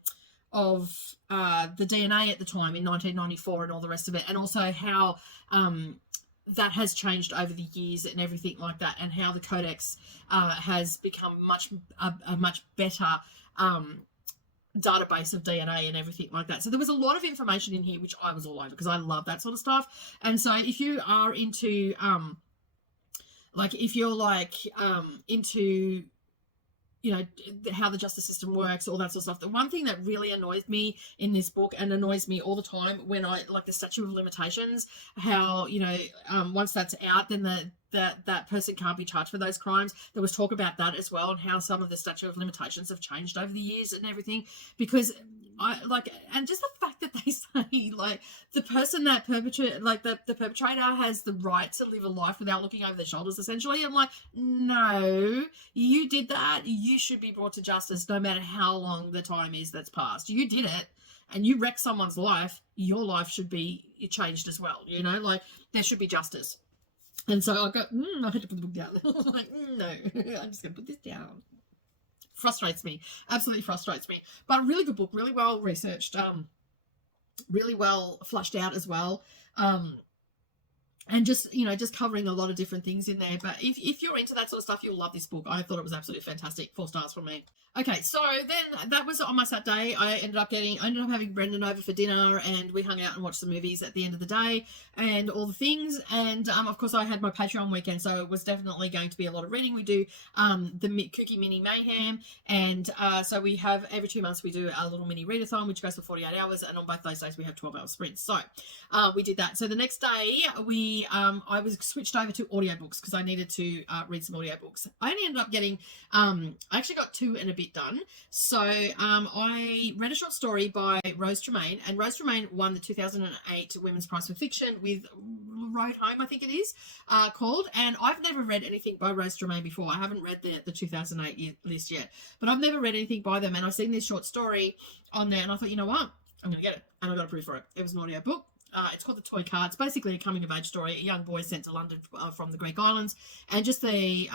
DNA at the time in 1994 and all the rest of it. And also how that has changed over the years and everything like that, and how the codex has become a much better database of DNA and everything like that. So there was a lot of information in here which I was all over, because I love that sort of stuff. And so if you are into like, if you're like into, you know, how the justice system works, all that sort of stuff. The one thing that really annoys me in this book, and annoys me all the time, when I, like, the statute of limitations, how, you know, once that's out, then that person can't be charged for those crimes. There was talk about that as well, and how some of the statute of limitations have changed over the years and everything, because I like, and just the fact that they say, like, the person that perpetrated, like, the perpetrator has the right to live a life without looking over their shoulders, essentially. I'm like, no, you did that. You should be brought to justice no matter how long the time is that's passed. You did it, and you wrecked someone's life. Your life should be changed as well. You know, like, there should be justice. And so I go, I had to put the book down. Like, no, I'm just going to put this down. Frustrates me, absolutely frustrates me. But a really good book, really well researched, really well flushed out as well, and just, you know, just covering a lot of different things in there. But if you're into that sort of stuff, you'll love this book. I thought it was absolutely fantastic. 4 stars from me. Okay, so then that was on my Saturday. I ended up having Brendan over for dinner, and we hung out and watched some movies at the end of the day and all the things. And of course, I had my Patreon weekend, so it was definitely going to be a lot of reading. We do the Cookie Mini Mayhem, and so we have, every 2 months we do a little mini readathon, which goes for 48 hours, and on both those days we have 12-hour sprints. So we did that. So the next day I was switched over to audiobooks, because I needed to read some audiobooks. I only ended up getting I actually got 2 and a bit done. So I read a short story by Rose Tremaine, and Rose Tremaine won the 2008 Women's Prize for Fiction with Road Home, I think it is called. And I've never read anything by Rose Tremaine before. I haven't read the 2008 list yet, but I've never read anything by them. And I've seen this short story on there, and I thought, you know what, I'm going to get it. And I got approved for it. It was an audio book. It's called The Toy Car. It's basically a coming-of-age story. A young boy sent to London from the Greek islands, and just the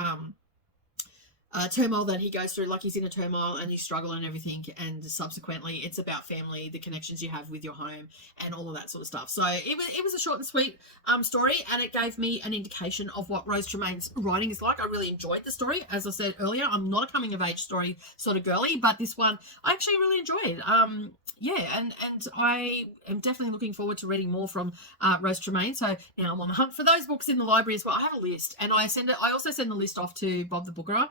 turmoil that he goes through. Like, he's in a turmoil and he's struggling and everything, and subsequently it's about family, the connections you have with your home, and all of that sort of stuff. So it was a short and sweet story, and it gave me an indication of what Rose Tremaine's writing is like. I really enjoyed the story. As I said earlier, I'm not a coming of age story sort of girly, but this one I actually really enjoyed. Yeah, and I am definitely looking forward to reading more from Rose Tremaine. So now I'm on the hunt for those books in the library as well. I have a list, and I also send the list off to Bob the Bookerer,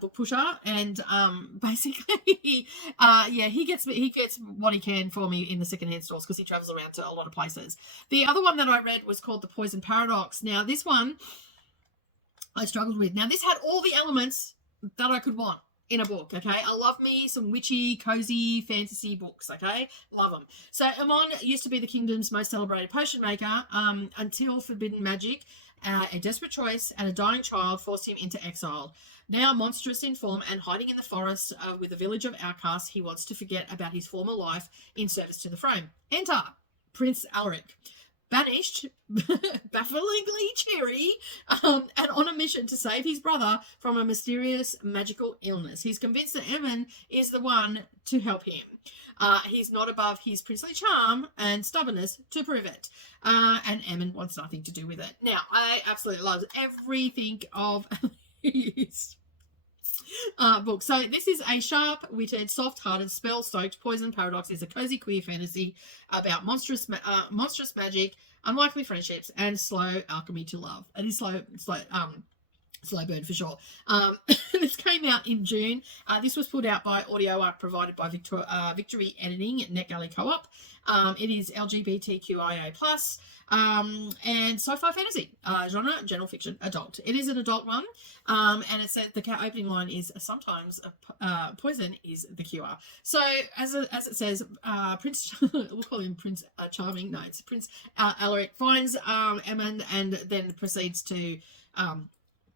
book pusher, and basically he gets what he can for me in the secondhand stores, because he travels around to a lot of places. The other one that I read was called The Poison Paradox. Now this one I struggled with. Now this had all the elements that I could want in a book. Okay, I love me some witchy, cozy fantasy books. Okay, love them. So Amon used to be the kingdom's most celebrated potion maker until forbidden magic, a desperate choice, and a dying child forced him into exile. Now monstrous in form and hiding in the forest with a village of outcasts, he wants to forget about his former life in service to the throne. Enter Prince Alaric, banished, bafflingly cheery, and on a mission to save his brother from a mysterious magical illness. He's convinced that Emin is the one to help him. He's not above his princely charm and stubbornness to prove it. And Emin wants nothing to do with it. Now, I absolutely love everything of his book. So this is a sharp-witted, soft-hearted, spell-stoked Poison Paradox. Is a cozy queer fantasy about monstrous magic, unlikely friendships, and slow alchemy to love. It is slow burn for sure. This came out in June. This was put out by Audio Arc, provided by Victory Editing at NetGalley Co-op. It is LGBTQIA+, and sci-fi fantasy, genre, general fiction, adult. It is an adult one, and it said the opening line is, sometimes poison is the cure. So as it says, Prince, we'll call him Prince Charming, no, it's Prince Alaric, finds Emin, and then proceeds to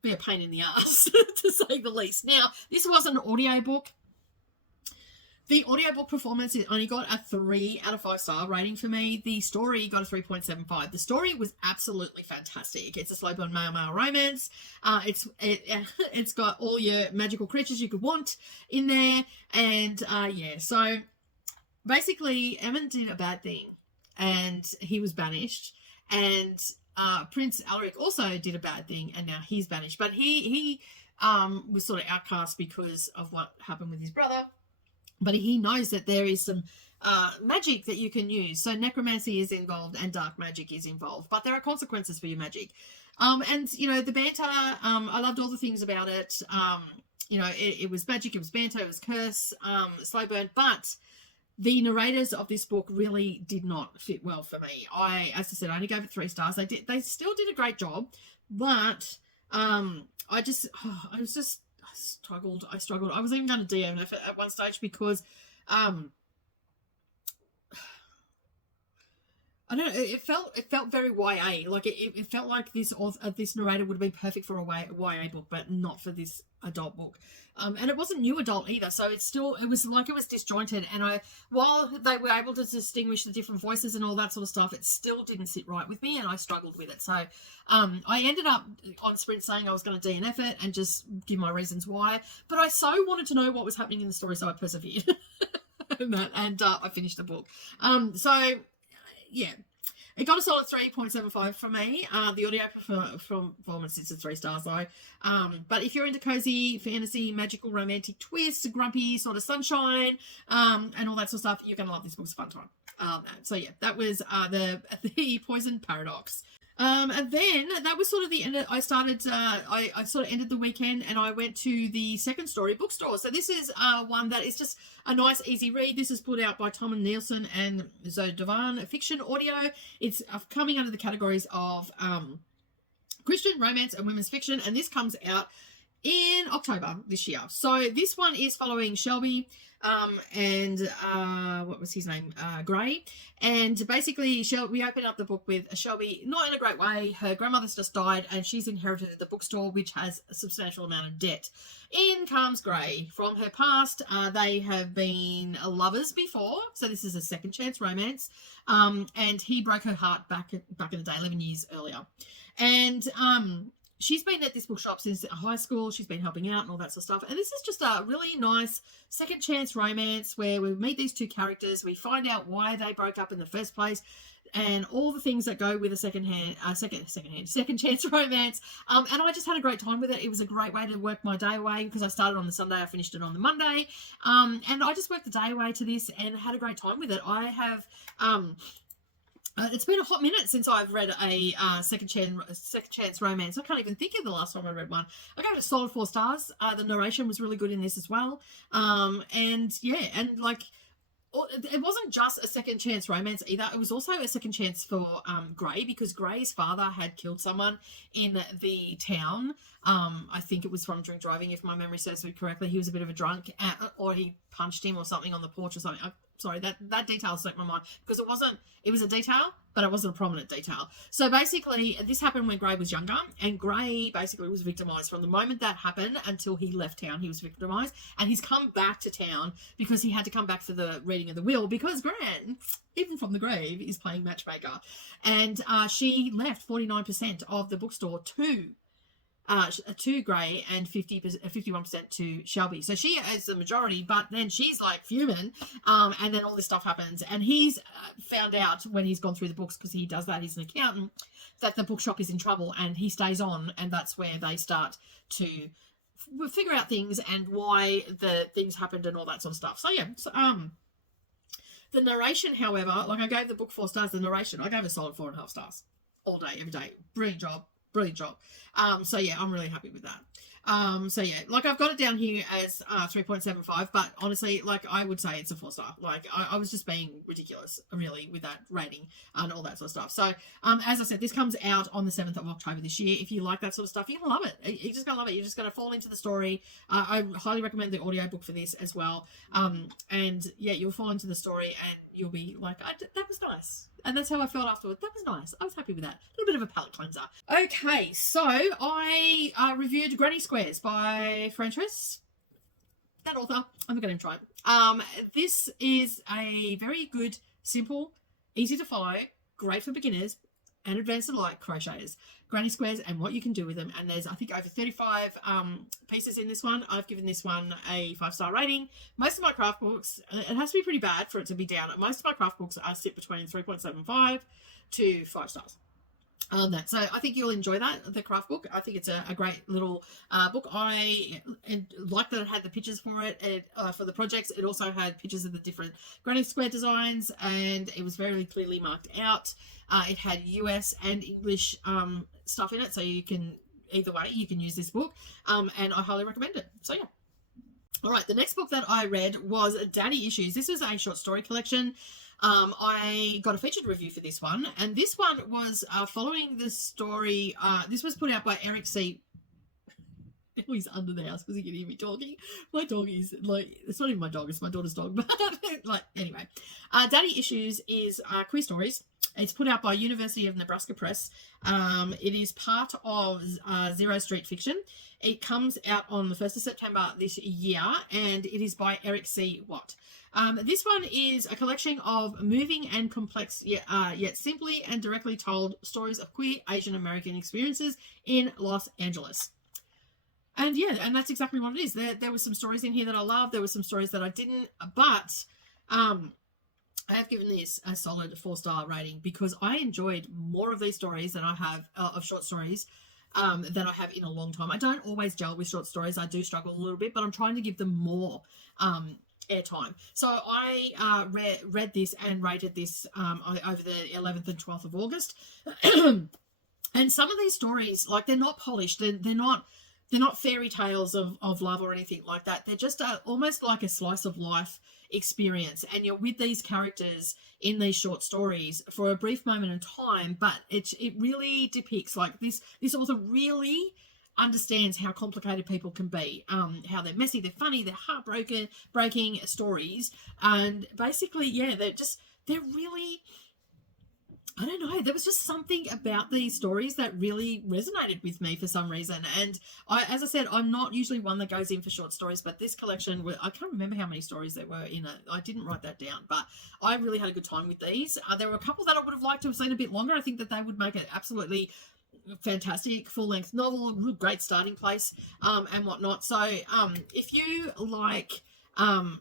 be a pain in the ass, to say the least. Now, this was an audio book, The audiobook performance, it only got a 3 out of 5 star rating for me. The story got a 3.75. The story was absolutely fantastic. It's a slow burn male romance. It's got all your magical creatures you could want in there. And yeah, so basically Emmon did a bad thing and he was banished. And Prince Alaric also did a bad thing and now he's banished. But he was sort of outcast because of what happened with his brother. But he knows that there is some magic that you can use. So necromancy is involved and dark magic is involved. But there are consequences for your magic. And, you know, the banter, I loved all the things about it. You know, it was magic, it was banter, it was curse, slow burn. But the narrators of this book really did not fit well for me. As I said, I only gave it 3 stars. They still did a great job. But I struggled. I was even going to DM it at one stage because I don't know, it felt very YA. Like it felt like this narrator would have been perfect for a YA book, but not for this adult book. And it wasn't new adult either, so it was disjointed. And while they were able to distinguish the different voices and all that sort of stuff, it still didn't sit right with me, and I struggled with it. So I ended up on Sprint saying I was going to DNF it and just give my reasons why. But I so wanted to know what was happening in the story, so I persevered. and I finished the book. So yeah. It got a solid 3.75 from me. The audio performance is a 3 stars though. But if you're into cozy, fantasy, magical, romantic twists, grumpy sort of sunshine, and all that sort of stuff, you're going to love this book. It's a fun time. So yeah, that was the Poison Paradox. And then that was sort of the end. I sort of ended the weekend and I went to the Second Story bookstore. So this is one that is just a nice, easy read. This is put out by Tom and Nielsen and Zoe Devan Fiction Audio. It's coming under the categories of Christian, romance, and women's fiction. And this comes out in October this year. So this one is following Shelby and what was his name? Gray. And basically we open up the book with Shelby, not in a great way. Her grandmother's just died and she's inherited the bookstore, which has a substantial amount of debt. In comes Gray. From her past, they have been lovers before, so this is a second chance romance. And he broke her heart back in the day, 11 years earlier. And she's been at this bookshop since high school. She's been helping out and all that sort of stuff. And this is just a really nice second chance romance where we meet these 2 characters. We find out why they broke up in the first place and all the things that go with a second chance romance. And I just had a great time with it. It was a great way to work my day away because I started on the Sunday. I finished it on the Monday. And I just worked the day away to this and had a great time with it. I have... it's been a hot minute since I've read a second chance romance. I can't even think of the last time I read one. I gave it a solid 4 stars. The narration was really good in this as well. And yeah, and like it wasn't just a second chance romance either. It was also a second chance for Gray, because Gray's father had killed someone in the town. I think it was from drink driving, if my memory serves me correctly. He was a bit of a drunk, or he punched him or something on the porch or something. Sorry, that detail slipped my mind because it was a detail, but it wasn't a prominent detail. So basically, this happened when Gray was younger, and Gray basically was victimized from the moment that happened until he left town. He was victimized, and he's come back to town because he had to come back for the reading of the will because Gran, even from the grave, is playing matchmaker. And she left 49% of the bookstore to Gray and 51% to Shelby. So she is the majority, but then she's like fuming, and then all this stuff happens. And he's found out when he's gone through the books, because he does that, he's an accountant, that the bookshop is in trouble, and he stays on, and that's where they start to figure out things and why the things happened and all that sort of stuff. So yeah, so, the narration, however, like I gave the book 4 stars, the narration, I gave a solid 4.5 stars all day, every day. Brilliant job. So yeah, I'm really happy with that. So yeah, like I've got it down here as 3.75, but honestly, like I would say it's a 4 star. Like I was just being ridiculous, really, with that rating and all that sort of stuff. So as I said, this comes out on the 7th of October this year. If you like that sort of stuff, you're gonna love it. You're just gonna love it. You're just gonna fall into the story. I highly recommend the audiobook for this as well. And yeah, you'll fall into the story and you'll be like, that was nice. And that's how I felt afterwards. That was nice. I was happy with that. A little bit of a palate cleanser. Okay, so I reviewed Granny Squares by Frances. That author. I'm not going to try it. This is a very good, simple, easy to follow, great for beginners and advanced like crocheters, granny squares, and what you can do with them. And there's, I think, over 35 pieces in this one. I've given this one a 5-star rating. Most of my craft books, it has to be pretty bad for it to be down. Most of my craft books are sit between 3.75 to 5 stars. That. So I think you'll enjoy that, the craft book. I think it's a great little book. I like that it had the pictures for it, for the projects. It also had pictures of the different granny square designs, and it was very clearly marked out. It had US and English stuff in it, so you can, either way, you can use this book, and I highly recommend it. So yeah. All right, the next book that I read was Daddy Issues. This is a short story collection. I got a featured review for this one, and this one was following the story. This was put out by Eric C. Oh, he's under the house because he can hear me talking. My dog is like, it's not even my dog, it's my daughter's dog. But like, anyway, Daddy Issues is queer stories. It's put out by University of Nebraska Press. It is part of Zero Street Fiction. It comes out on the 1st of September this year, and it is by Eric C. Watt. This one is a collection of moving and complex, yet simply and directly told stories of queer Asian American experiences in Los Angeles. And yeah, and that's exactly what it is. There were some stories in here that I loved. There were some stories that I didn't, but I have given this a solid 4-star rating because I enjoyed more of these stories than I have of short stories than I have in a long time. I don't always gel with short stories. I do struggle a little bit, but I'm trying to give them more airtime. So I read this and rated this over the 11th and 12th of August. And some of these stories, like, they're not polished. They're not fairy tales of love or anything like that. They're just almost like a slice of life experience, and you're with these characters in these short stories for a brief moment in time, but it really depicts, like, this author really understands how complicated people can be, how they're messy, they're funny, they're heartbreaking stories, and basically, yeah, they're really, I don't know, there was just something about these stories that really resonated with me for some reason. And as I said, I'm not usually one that goes in for short stories, but this collection, I can't remember how many stories there were in it. I didn't write that down, but I really had a good time with these. There were a couple that I would have liked to have seen a bit longer. I think that they would make it absolutely fantastic full-length novel, great starting place, and whatnot. So if you like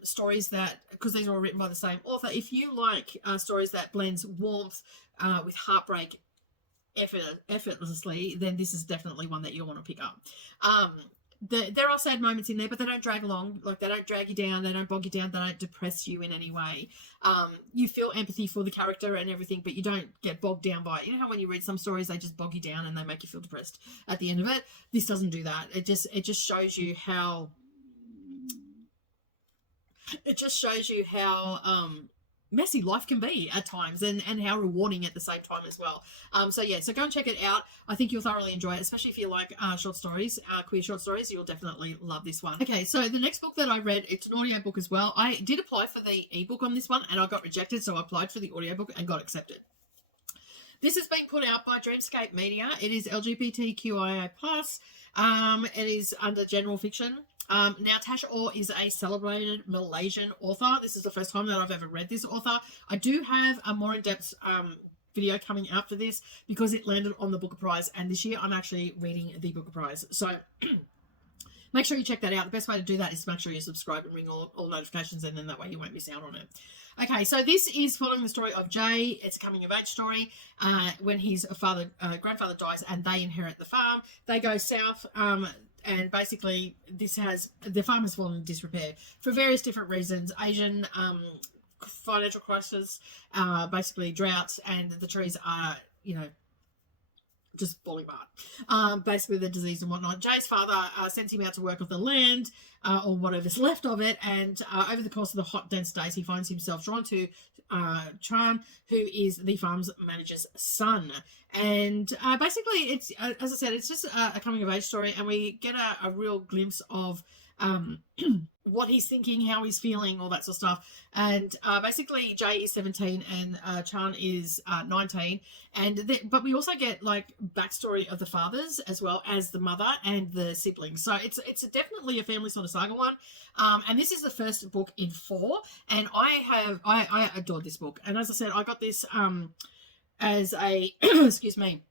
stories that, because these are all written by the same author, if you like stories that blends warmth with heartbreak effortlessly, then this is definitely one that you'll want to pick up. There are sad moments in there, but they don't drag along. Like, they don't drag you down, they don't bog you down, they don't depress you in any way. You feel empathy for the character and everything, but you don't get bogged down by it. You know how when you read some stories, they just bog you down and they make you feel depressed at the end of it? This doesn't do that. It just shows you how messy life can be at times, and how rewarding at the same time as well. So yeah, so go and check it out. I think you'll thoroughly enjoy it, especially if you like short stories, queer short stories. You'll definitely love this one. Okay, so the next book that I read, it's an audio book as well. I did apply for the ebook on this one and I got rejected, so I applied for the audiobook and got accepted. This is being put out by Dreamscape Media. It is LGBTQIA+. It is under general fiction. Now, Tash Orr is a celebrated Malaysian author. This is the first time that I've ever read this author. I do have a more in-depth video coming out for this because it landed on the Booker Prize, and this year I'm actually reading the Booker Prize. So make sure you check that out. The best way to do that is to make sure you subscribe and ring all notifications, and then that way you won't miss out on it. Okay, so this is following the story of Jay. It's a coming-of-age story when his grandfather dies and they inherit the farm. They go south, and basically the farm has fallen in disrepair for various different reasons. Asian financial crisis, basically droughts, and the trees are, just falling apart. Basically the disease and whatnot. Jay's father sends him out to work off the land, or whatever's left of it, and over the course of the hot, dense days, he finds himself drawn to Charm, who is the farm's manager's son. And basically, it's, as I said, it's just a coming-of-age story, and we get a real glimpse of what he's thinking, how he's feeling, all that sort of stuff. And basically Jay is 17 and Chan is 19. But we also get like backstory of the fathers as well as the mother and the siblings. So it's definitely a family sort of saga one. And this is the first book in 4. And I adored this book. And as I said, I got this as a excuse me,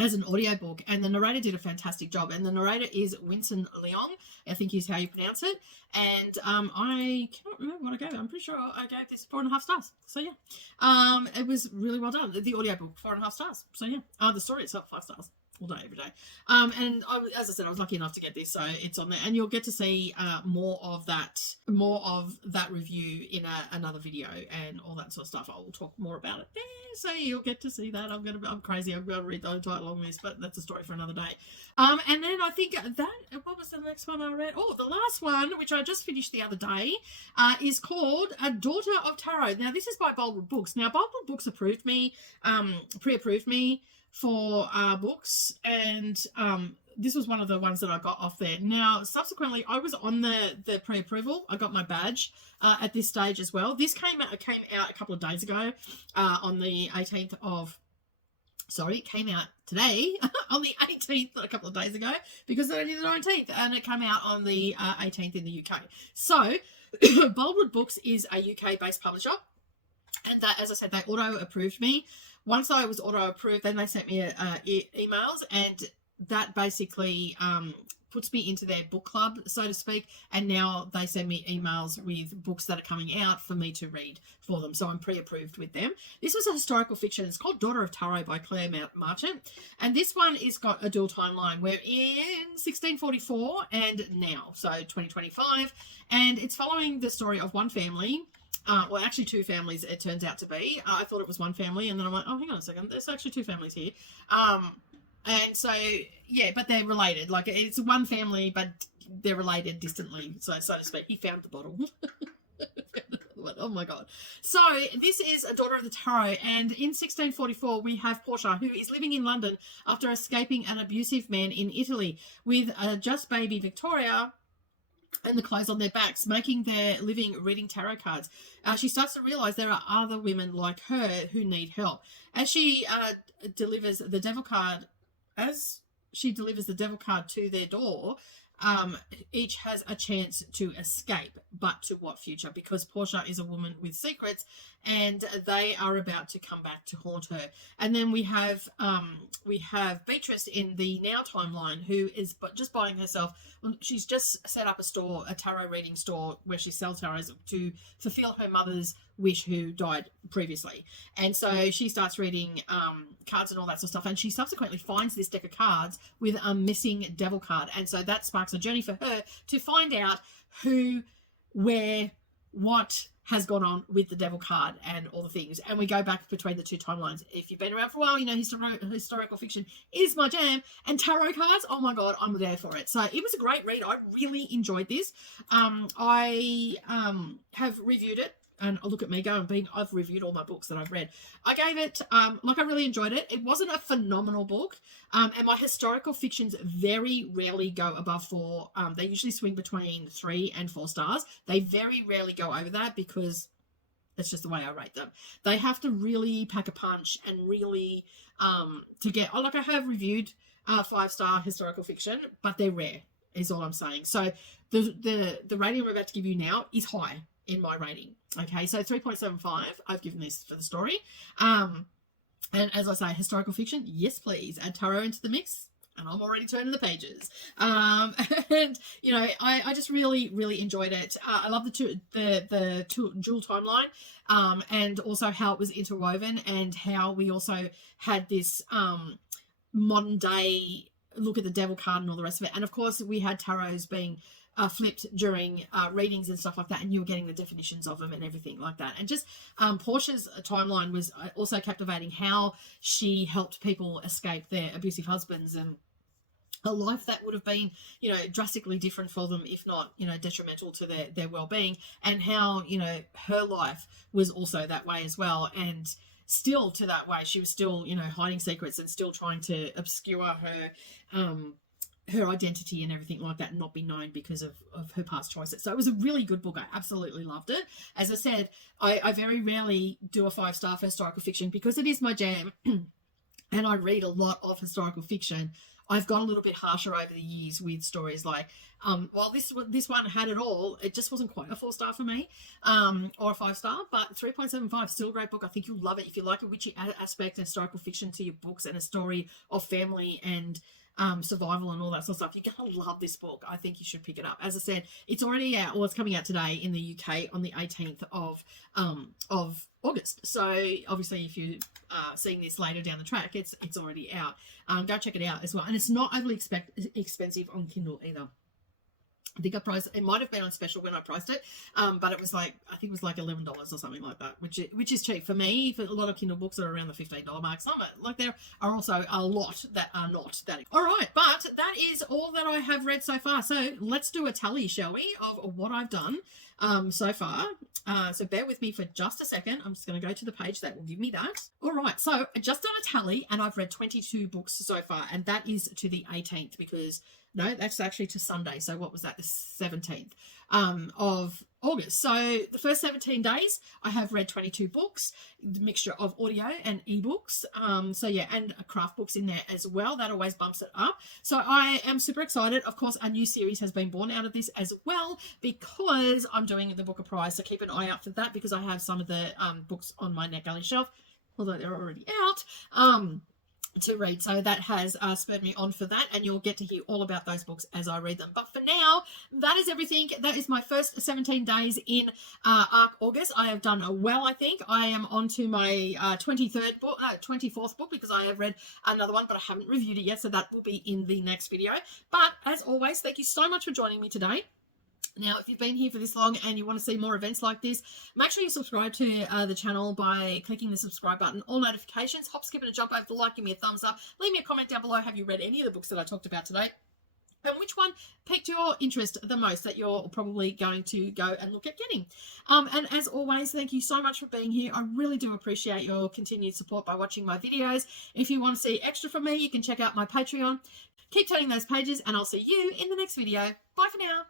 as an audiobook, and the narrator did a fantastic job. And the narrator is Winston Leong, I think is how you pronounce it. And I cannot remember what I gave it. I'm pretty sure I gave this 4.5 stars. So yeah, it was really well done. The audiobook, 4.5 stars. So yeah, the story itself, 5 stars. All day, every day. And as I said, I was lucky enough to get this, so it's on there, and you'll get to see more of that review in another video and all that sort of stuff. I will talk more about it. Yeah, so you'll get to see that. I'm crazy. I'm going to read the entire long list, but that's a story for another day. And then I think what was the next one I read? Oh, the last one, which I just finished the other day, is called A Daughter of Tarot. Now, this is by Boldwood Books. Now, Boldwood Books pre-approved me for books, and this was one of the ones that I got off there. Now, subsequently, I was on the pre-approval. I got my badge at this stage as well. This came out a couple of days ago on the 18th of... Sorry, it came out today on the 18th, a couple of days ago, because it's only the 19th, and it came out on the 18th in the UK. So, Boldwood Books is a UK-based publisher, and that, as I said, they auto-approved me. Once I was auto-approved, then they sent me emails, and that basically puts me into their book club, so to speak, and now they send me emails with books that are coming out for me to read for them, so I'm pre-approved with them. This was a historical fiction. It's called Daughter of Tarot by Claire Marchant, and this one is got a dual timeline. We're in 1644 and now, so 2025, and it's following the story of one family. Well, actually 2 families, it turns out to be. I thought it was one family, and then I'm like, oh, hang on a second, there's actually 2 families here. And so, yeah, but they're related. Like, it's one family, but they're related distantly, so to speak. He found the bottle. Oh, my God. So, this is A Daughter of the Tarot, and in 1644, we have Portia, who is living in London after escaping an abusive man in Italy, with a just baby Victoria and the clothes on their backs, making their living reading tarot cards. She starts to realise there are other women like her who need help. As she delivers the devil card to their door, each has a chance to escape, but to what future? Because Portia is a woman with secrets, and they are about to come back to haunt her. And then we have Beatrice in the now timeline, who is just buying herself. She's just set up a tarot reading store where she sells tarots to fulfill her mother's wish, who died previously. And so she starts reading cards and all that sort of stuff, and she subsequently finds this deck of cards with a missing devil card, and so that sparks a journey for her to find out who, where, what has gone on with the devil card and all the things. And we go back between the 2 timelines. If you've been around for a while, you know historical fiction is my jam, and tarot cards, oh my God, I'm there for it. So it was a great read. I really enjoyed this. I have reviewed it. And look at me going, I've reviewed all my books that I've read. I gave it, I really enjoyed it. It wasn't a phenomenal book. And my historical fictions very rarely go above 4. They usually swing between 3 and 4 stars. They very rarely go over that, because that's just the way I rate them. They have to really pack a punch and really, to get, I have reviewed 5-star historical fiction, but they're rare, is all I'm saying. So the rating I'm about to give you now is high in my rating. Okay, so 3.75 I've given this for the story. And as I say, historical fiction, yes please. Add tarot into the mix, and I'm already turning the pages. And you know, I just really, really enjoyed it. I love the dual timeline, and also how it was interwoven, and how we also had this modern day look at the devil card and all the rest of it. And of course, we had tarots being flipped during readings and stuff like that, and you were getting the definitions of them and everything like that. And just Portia's timeline was also captivating, how she helped people escape their abusive husbands, and a life that would have been, you know, drastically different for them, if not, you know, detrimental to their well-being, and how, you know, her life was also that way as well. And still to that way, she was still, you know, hiding secrets and still trying to obscure her her identity and everything like that, and not be known because of her past choices. So it was a really good book. I absolutely loved it. As I said, I very rarely do a 5-star for historical fiction because it is my jam, and I read a lot of historical fiction. I've got a little bit harsher over the years with stories like, while this one had it all, it just wasn't quite a 4-star for me, or a 5-star, but 3.75, still a great book. I think you'll love it. If you like a witchy aspect and historical fiction to your books and a story of family and survival and all that sort of stuff, you're gonna love this book. I think you should pick it up. As I said, it's already out, or it's coming out today in the UK on the 18th of August. So obviously, if you're seeing this later down the track, it's already out. Go check it out as well. And it's not overly expensive on Kindle either. I think I priced it might have been on special when I priced it, but it was like, I think it was like $11 or something like that, which is cheap for me. For a lot of Kindle books are around the $15 mark. Some like there are also a lot that are not that. All right, but that is all that I have read so far. So let's do a tally, shall we, of what I've done so far. So bear with me for just a second. I'm just going to go to the page that will give me that. All right, so I just done a tally, and I've read 22 books so far, and that is to the 18th because, no, that's actually to Sunday. So what was that? The 17th of August. So the first 17 days, I have read 22 books, the mixture of audio and ebooks. So yeah, and craft books in there as well. That always bumps it up. So I am super excited. Of course, a new series has been born out of this as well because I'm doing the Booker Prize. So keep an eye out for that because I have some of the books on my NetGalley shelf, although they're already out. To read, so that has spurred me on for that, and you'll get to hear all about those books as I read them. But for now, that is everything. That is my first 17 days in ARC August. I have done well, I think. I am on to my 24th book because I have read another one, but I haven't reviewed it yet, so that will be in the next video. But as always, thank you so much for joining me today. Now, if you've been here for this long and you want to see more events like this, make sure you subscribe to the channel by clicking the subscribe button, all notifications, hop, skip, and a jump over the like, give me a thumbs up, leave me a comment down below. Have you read any of the books that I talked about today? And which one piqued your interest the most that you're probably going to go and look at getting? And as always, thank you so much for being here. I really do appreciate your continued support by watching my videos. If you want to see extra from me, you can check out my Patreon. Keep turning those pages, and I'll see you in the next video. Bye for now.